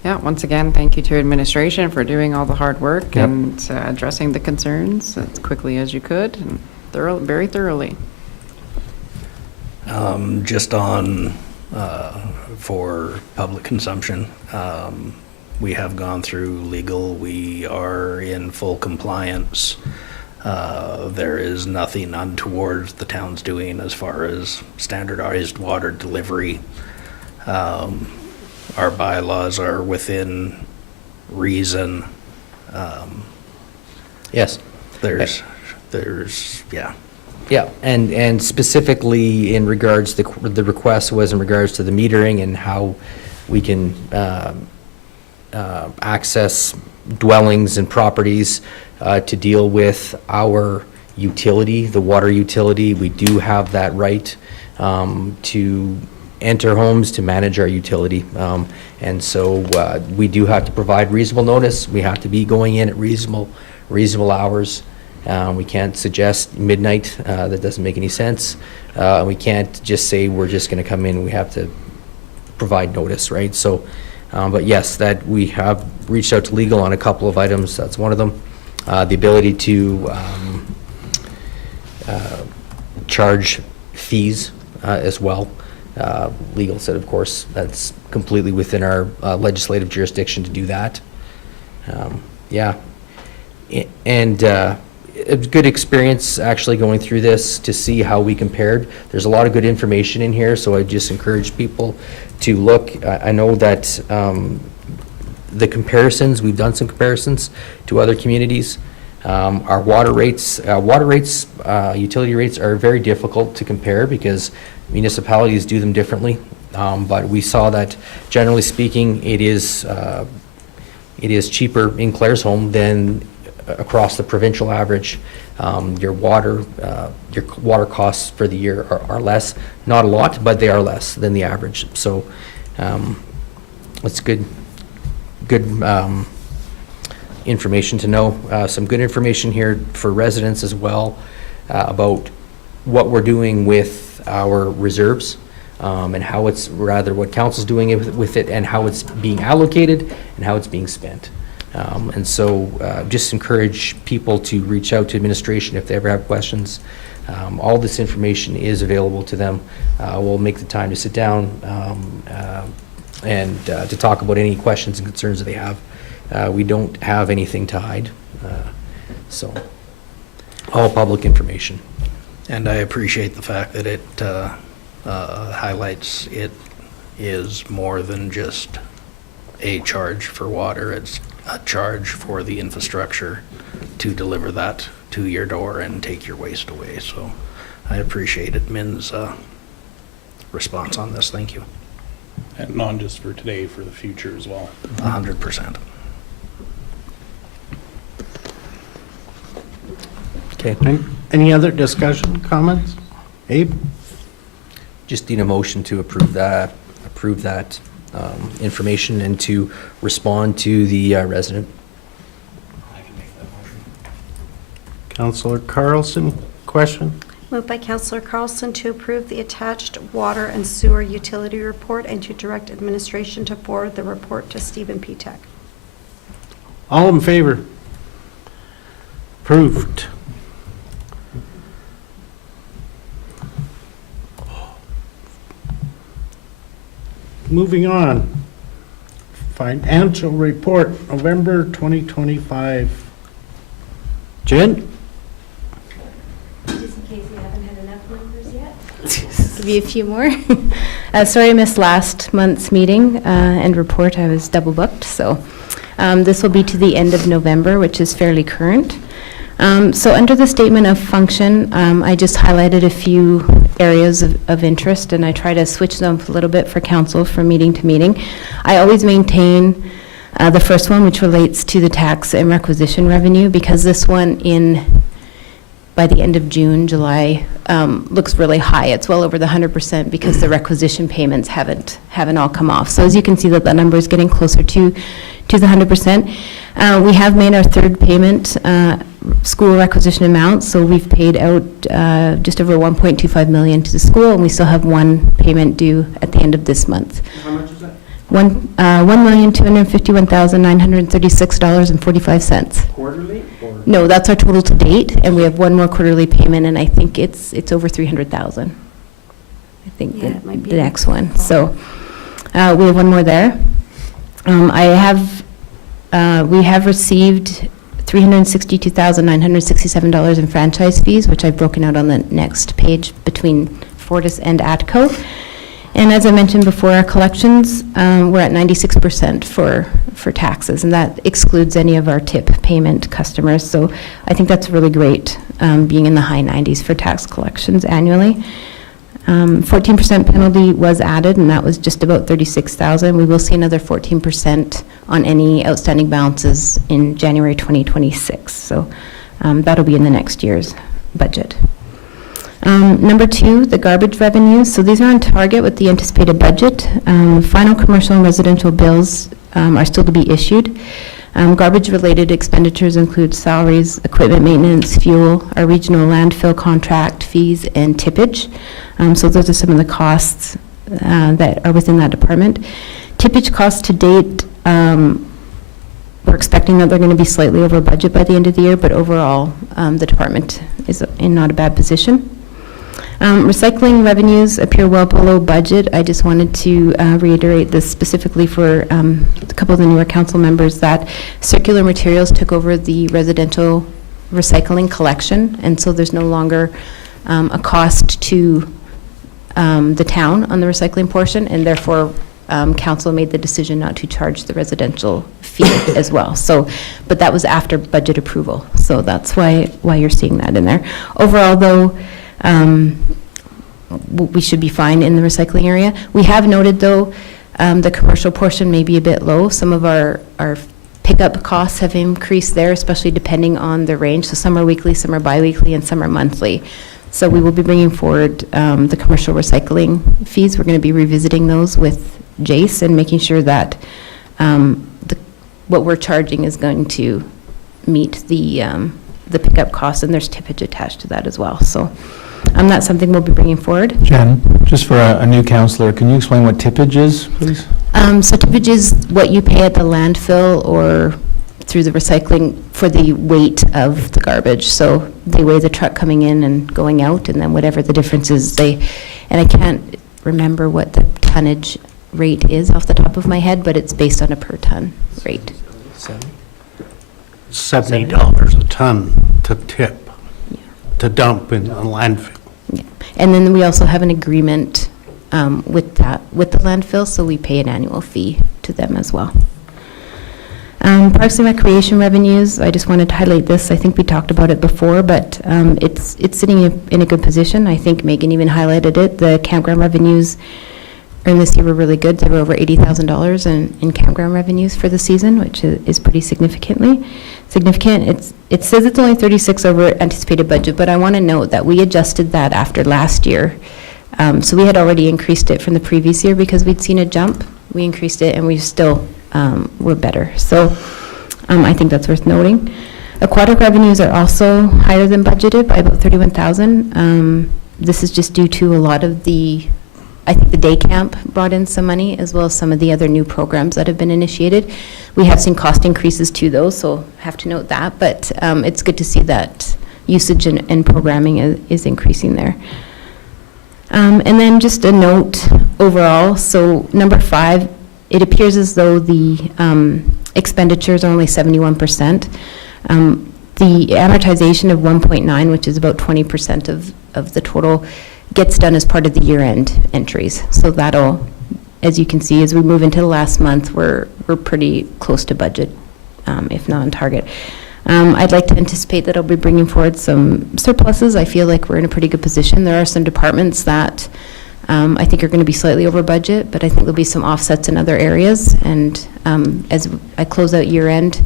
Yeah, once again, thank you to administration for doing all the hard work Yep. and addressing the concerns as quickly as you could and very thoroughly. Just on, for public consumption, we have gone through legal, we are in full compliance. There is nothing untoward the town's doing as far as standardized water delivery. Our bylaws are within reason. Yes. There's, yeah. Yeah, and specifically in regards, the request was in regards to the metering and how we can access dwellings and properties to deal with our utility, the water utility. We do have that right to enter homes to manage our utility. And so we do have to provide reasonable notice. We have to be going in at reasonable hours. We can't suggest midnight. That doesn't make any sense. We can't just say we're just going to come in. We have to provide notice, right? So, but yes, that we have reached out to legal on a couple of items. That's one of them. The ability to charge fees as well. Legal said, of course, that's completely within our legislative jurisdiction to do that. Yeah. And a good experience actually going through this to see how we compared. There's a lot of good information in here, so I just encourage people to look. I know that the comparisons, we've done some comparisons to other communities. Our water rates, utility rates are very difficult to compare because municipalities do them differently. But we saw that, generally speaking, it is cheaper in Claresholm than across the provincial average. Your water costs for the year are less, not a lot, but they are less than the average. So it's good information to know. Some good information here for residents as well about what we're doing with our reserves. And how it's, rather what council's doing with it, and how it's being allocated and how it's being spent. And so just encourage people to reach out to administration if they ever have questions. All this information is available to them. We'll make the time to sit down and to talk about any questions and concerns that they have. We don't have anything to hide. So all public information. And I appreciate the fact that it highlights it is more than just a charge for water. It's a charge for the infrastructure to deliver that to your door and take your waste away. So I appreciate admin's response on this. Thank you. And not just for today, for the future as well. 100%. Okay. Any other discussion, comments? Abe? Just need a motion to approve that information and to respond to the resident. Councillor Carlson, question? Moved by Councillor Carlson to approve the attached water and sewer utility report and to direct administration to forward the report to Stephen P. Tech. All in favor? Approved. Moving on. Financial report, November 2025. Jen? Just in case we haven't had enough numbers yet. Give you a few more. Sorry I missed last month's meeting and report. I was double booked, so this will be to the end of November, which is fairly current. So under the statement of function, I just highlighted a few areas of interest, and I try to switch them a little bit for council from meeting to meeting. I always maintain the first one, which relates to the tax and requisition revenue, because this one by the end of June, July, looks really high. It's well over the 100% because the requisition payments haven't all come off. So as you can see, that the number is getting closer to the 100%. We have made our third payment, school requisition amount, so we've paid out just over 1.25 million to the school, and we still have one payment due at the end of this month. How much is that? $1,251,936.45. Quarterly? Or? No, that's our total to date, and we have one more quarterly payment, and I think it's over 300,000. I think Yeah, it might be the next one. So we have one more there. We have received $362,967 in franchise fees, which I've broken out on the next page between Fortis and ATCO. And as I mentioned before, our collections, we're at 96% for taxes, and that excludes any of our tip payment customers. So I think that's really great, being in the high 90s for tax collections annually. 14% penalty was added, and that was just about 36,000. We will see another 14% on any outstanding balances in January 2026. So that'll be in the next year's budget. Number two, the garbage revenues. So these are on target with the anticipated budget. Final commercial and residential bills are still to be issued. Garbage-related expenditures include salaries, equipment maintenance, fuel, our regional landfill contract, fees, and tippage. So those are some of the costs that are within that department. Tippage costs to date, we're expecting that they're going to be slightly over budget by the end of the year, but overall, the department is in not a bad position. Recycling revenues appear well below budget. I just wanted to reiterate this specifically for a couple of the newer council members, that Circular Materials took over the residential recycling collection, and so there's no longer a cost to the town on the recycling portion, and therefore council made the decision not to charge the residential fee as well. So, but that was after budget approval, so that's why you're seeing that in there. Overall, though, we should be fine in the recycling area. We have noted, though, the commercial portion may be a bit low. Some of our pickup costs have increased there, especially depending on the range. So some are weekly, some are biweekly, and some are monthly. So we will be bringing forward the commercial recycling fees. We're going to be revisiting those with Jace and making sure that what we're charging is going to meet the pickup costs, and there's tippage attached to that as well. So that's something we'll be bringing forward. Jen, just for a new counselor, can you explain what tippage is, please? So tippage is what you pay at the landfill or through the recycling for the weight of the garbage. So they weigh the truck coming in and going out, and then whatever the difference is, and I can't remember what the tonnage rate is off the top of my head, but it's based on a per ton rate. $70 a ton to tip, to dump in a landfill. Yeah. And then we also have an agreement with the landfill, so we pay an annual fee to them as well. Parks and Recreation revenues, I just wanted to highlight this. I think we talked about it before, but it's sitting in a good position. I think Megan even highlighted it. The campground revenues earned this year were really good. They were over $80,000 in campground revenues for the season, which is pretty significant. It says it's only 36 over anticipated budget, but I want to note that we adjusted that after last year. So we had already increased it from the previous year because we'd seen a jump. We increased it, and we still were better. So I think that's worth noting. Aquatic revenues are also higher than budgeted by about $31,000. This is just due to a lot of I think the day camp brought in some money, as well as some of the other new programs that have been initiated. We have seen cost increases to those, so have to note that, but it's good to see that usage and programming is increasing there. And then just a note overall, so number 5, it appears as though the expenditures are only 71%. The amortization of 1.9, which is about 20% of the total, gets done as part of the year-end entries. So that'll, as you can see, as we move into the last month, we're pretty close to budget, if not on target. I'd like to anticipate that I'll be bringing forward some surpluses. I feel like we're in a pretty good position. There are some departments that I think are going to be slightly over budget, but I think there'll be some offsets in other areas. And as I close out year-end,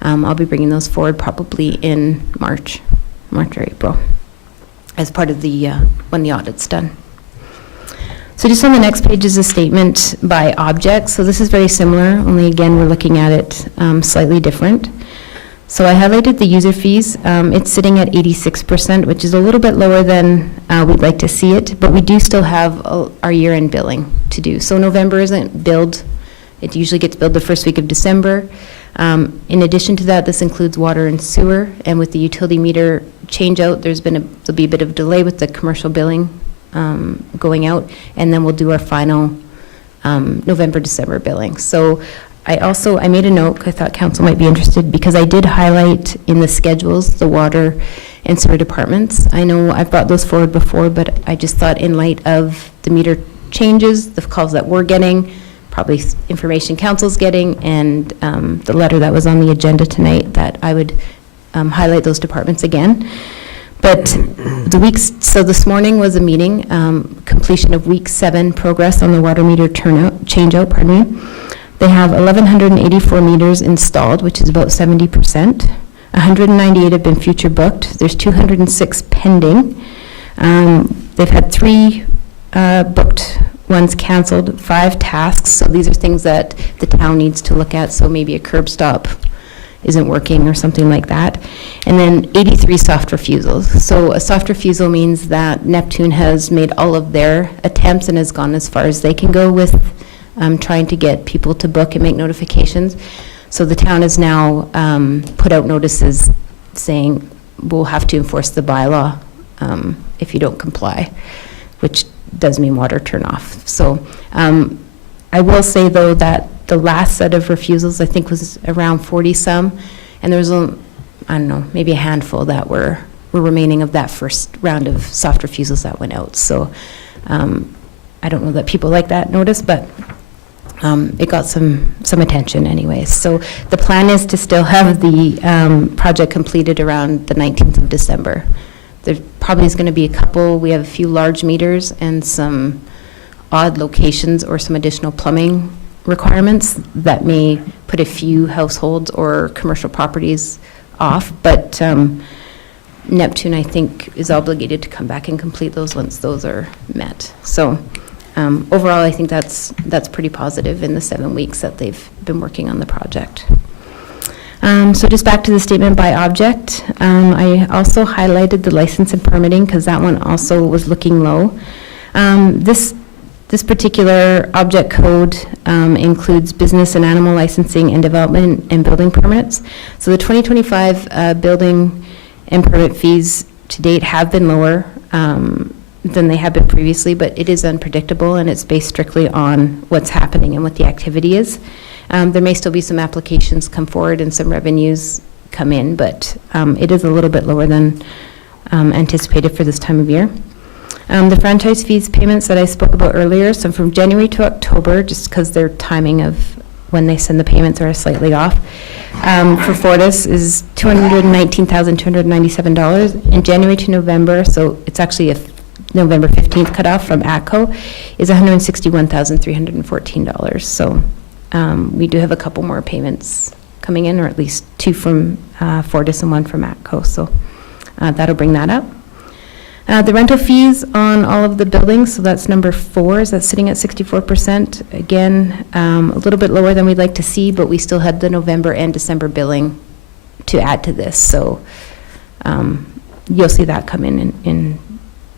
I'll be bringing those forward probably in March or April, as part of the when the audit's done. So just on the next page is a statement by object. So this is very similar, only again we're looking at it slightly different. So I highlighted the user fees. It's sitting at 86%, which is a little bit lower than we'd like to see it, but we do still have our year-end billing to do. So November isn't billed. It usually gets billed the first week of December. In addition to that, this includes water and sewer, and with the utility meter change out, there'll be a bit of delay with the commercial billing going out, and then we'll do our final November, December billing. So I made a note, I thought council might be interested, because I did highlight in the schedules the water and sewer departments. I know I've brought those forward before, but I just thought in light of the meter changes, the calls that we're getting, probably information council's getting, and the letter that was on the agenda tonight, that I would highlight those departments again. But so this morning was a meeting, completion of week 7 progress on the water meter change out, pardon me. They have 1,184 meters installed, which is about 70%. 198 have been future booked. There's 206 pending. They've had 3 booked ones canceled, 5 tasks. So these are things that the town needs to look at. So maybe a curb stop isn't working or something like that. And then 83 soft refusals. So a soft refusal means that Neptune has made all of their attempts and has gone as far as they can go with trying to get people to book and make notifications. So the town has now put out notices saying we'll have to enforce the bylaw if you don't comply, which does mean water turn off. So I will say, though, that the last set of refusals, I think, was around 40 some, and there was I don't know, maybe a handful that were remaining of that first round of soft refusals that went out. So I don't know that people like that notice, but it got some attention anyways. So the plan is to still have the project completed around the 19th of December. There probably is going to be a couple, we have a few large meters and some odd locations or some additional plumbing requirements that may put a few households or commercial properties off, but Neptune, I think, is obligated to come back and complete those once those are met. So overall, I think that's pretty positive in the 7 weeks that they've been working on the project. So just back to the statement by object, I also highlighted the license and permitting because that one also was looking low. This particular object code includes business and animal licensing and development and building permits. So the 2025 building and permit fees to date have been lower than they have been previously, but it is unpredictable and it's based strictly on what's happening and what the activity is. There may still be some applications come forward and some revenues come in, but it is a little bit lower than anticipated for this time of year. The franchise fees payments that I spoke about earlier, so from January to October, just because their timing of when they send the payments are slightly off, for Fortis is $219,297. In January to November, so it's actually a November 15th cutoff from ATCO, is $161,314. So we do have a couple more payments coming in, or at least 2 from Fortis and 1 from ATCO. So that'll bring that up. The rental fees on all of the buildings, so that's number 4, that's sitting at 64%. Again, a little bit lower than we'd like to see, but we still had the November and December billing to add to this. So you'll see that come in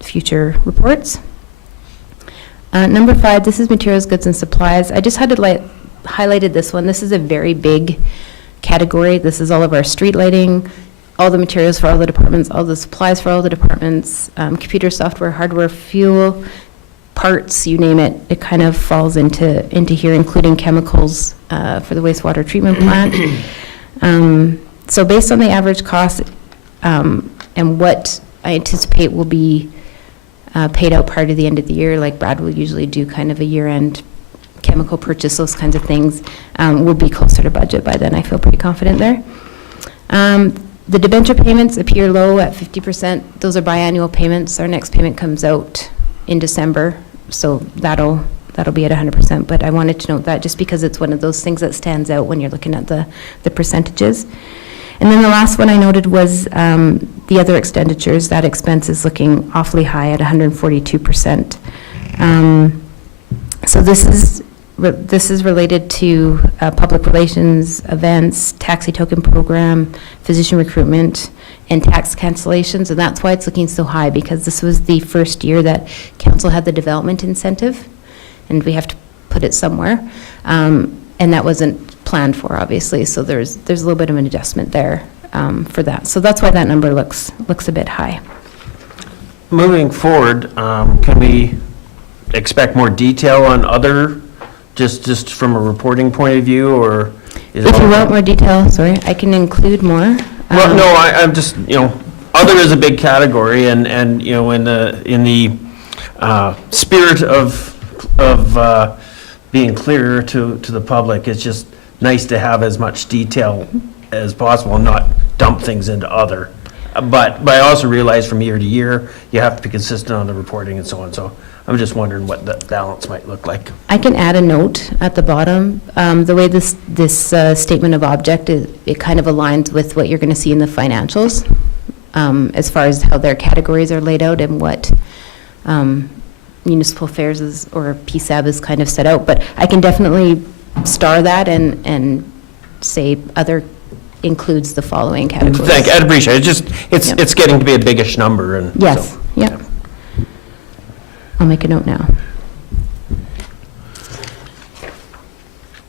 future reports. Number 5, this is materials, goods, and supplies. I just had to highlighted this one. This is a very big category. This is all of our street lighting, all the materials for all the departments, all the supplies for all the departments, computer software, hardware, fuel, parts, you name it. It kind of falls into here, including chemicals for the wastewater treatment plant. So based on the average cost and what I anticipate will be paid out prior to the end of the year, like Brad will usually do kind of a year-end chemical purchase, those kinds of things, we'll be closer to budget by then. I feel pretty confident there. The debenture payments appear low at 50%. Those are biannual payments. Our next payment comes out in December, so that'll be at 100%. But I wanted to note that just because it's one of those things that stands out when you're looking at the percentages. And then the last one I noted was the other expenditures. That expense is looking awfully high at 142%. So this is related to public relations, events, taxi token program, physician recruitment, and tax cancellations, and that's why it's looking so high, because this was the first year that council had the development incentive, and we have to put it somewhere, and that wasn't planned for, obviously, so there's a little bit of an adjustment there for that. So that's why that number looks a bit high. Moving forward, can we expect more detail on other, just from a reporting point of view, or? Is If you want more detail, sorry, I can include more. Well, no, I'm just, other is a big category, and in the spirit of being clearer to the public, it's just nice to have as much detail as possible and not dump things into other. But I also realize from year to year, you have to be consistent on the reporting and so on. So I'm just wondering what the balance might look like. I can add a note at the bottom. The way this statement of object, it kind of aligns with what you're going to see in the financials, as far as how their categories are laid out and what municipal affairs is, or PSAB is kind of set out. But I can definitely star that and say other includes the following categories. Thank you, I'd appreciate it. It's getting to be a biggish number, and yes, so, yeah. I'll make a note now.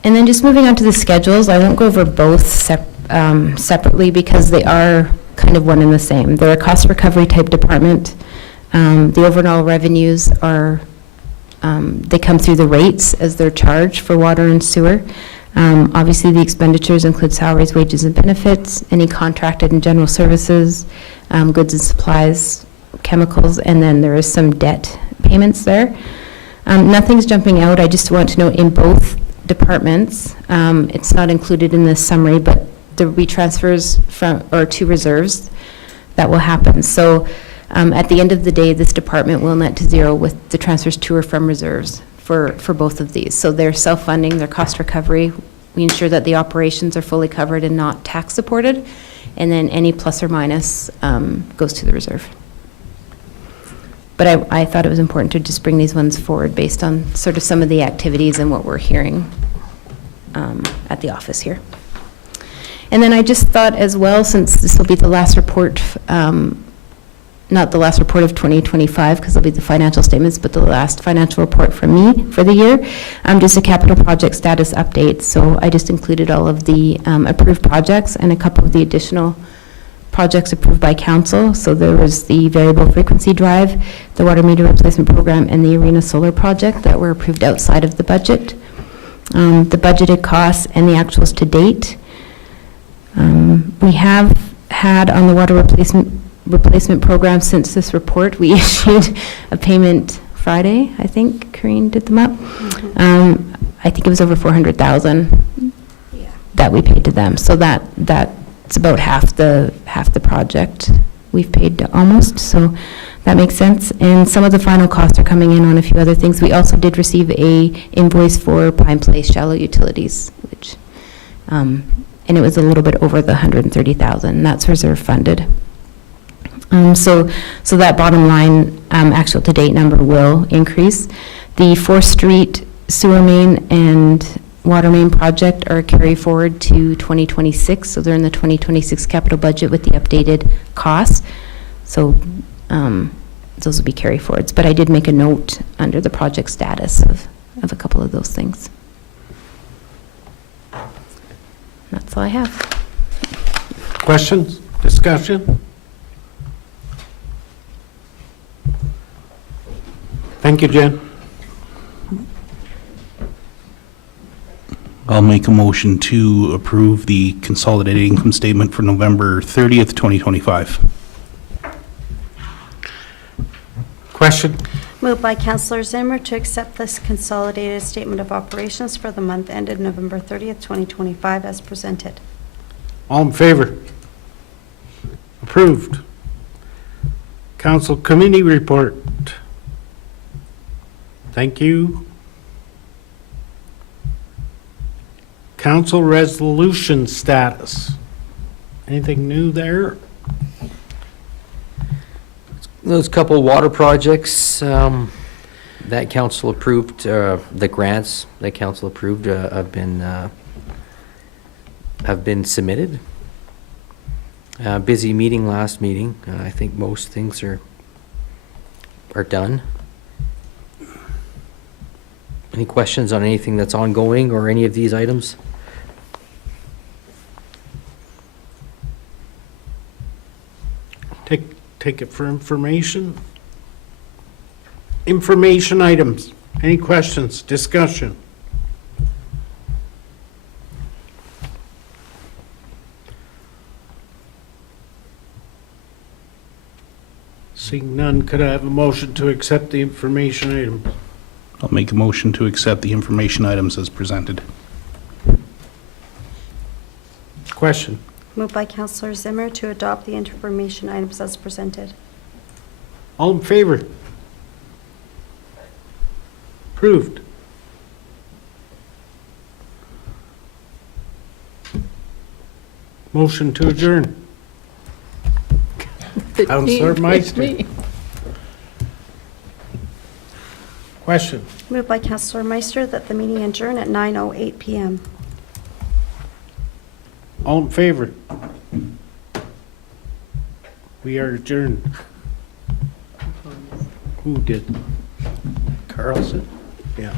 And then just moving on to the schedules, I won't go over both separately because they are kind of one and the same. They're a cost recovery type department. The overall revenues are, they come through the rates as they're charged for water and sewer. Obviously, the expenditures include salaries, wages, and benefits, any contracted and general services, goods and supplies, chemicals, and then there is some debt payments there. Nothing's jumping out. I just want to note in both departments, it's not included in this summary, but there will be transfers to reserves that will happen. So at the end of the day, this department will net to zero with the transfers to or from reserves for both of these. So they're self-funding, their cost recovery. We ensure that the operations are fully covered and not tax supported. And then any plus or minus goes to the reserve. But I thought it was important to just bring these ones forward based on sort of some of the activities and what we're hearing at the office here. And then I just thought as well, since this will be the last report, not the last report of 2025, because it'll be the financial statements, but the last financial report from me for the year, just a capital project status update. So I just included all of the approved projects and a couple of the additional projects approved by council. So there was the variable frequency drive, the water meter replacement program, and the arena solar project that were approved outside of the budget. The budgeted costs and the actuals to date. We have had on the water replacement program since this report, we issued a payment Friday, I think. Corinne did them up. I think it was over 400,000 that we paid to them. So that's about half the project we've paid to almost. So that makes sense. And some of the final costs are coming in on a few other things. We also did receive a invoice for Pine Place shallow utilities, which and it was a little bit over the 130,000. That's reserve funded. So that bottom line actual to date number will increase. The 4th Street sewer main and water main project are carry forward to 2026. So they're in the 2026 capital budget with the updated costs. So those will be carry forwards. But I did make a note under the project status of a couple of those things. That's all I have. Questions, discussion? Thank you, Jen. I'll make a motion to approve the consolidated income statement for November 30th, 2025. Question? Moved by Councillor Zimmer to accept this consolidated statement of operations for the month ended November 30th, 2025 as presented. All in favor? Approved. Council committee report. Thank you. Council resolution status. Anything new there? Those couple water projects that council approved, the grants that council approved have been submitted. Busy meeting last meeting. I think most things are done. Any questions on anything that's ongoing or any of these items? Take it for information. Information items. Any questions, discussion? Seeing none, could I have a motion to accept the information items? I'll make a motion to accept the information items as presented. Question? Moved by Councillor Zimmer to adopt the information items as presented. All in favor? Approved. Motion to adjourn. Councillor Meister. Question? Moved by Councillor Meister that the meeting adjourn at 9:08 p.m. All in favor? We are adjourned. Who did? Carlson? Yeah.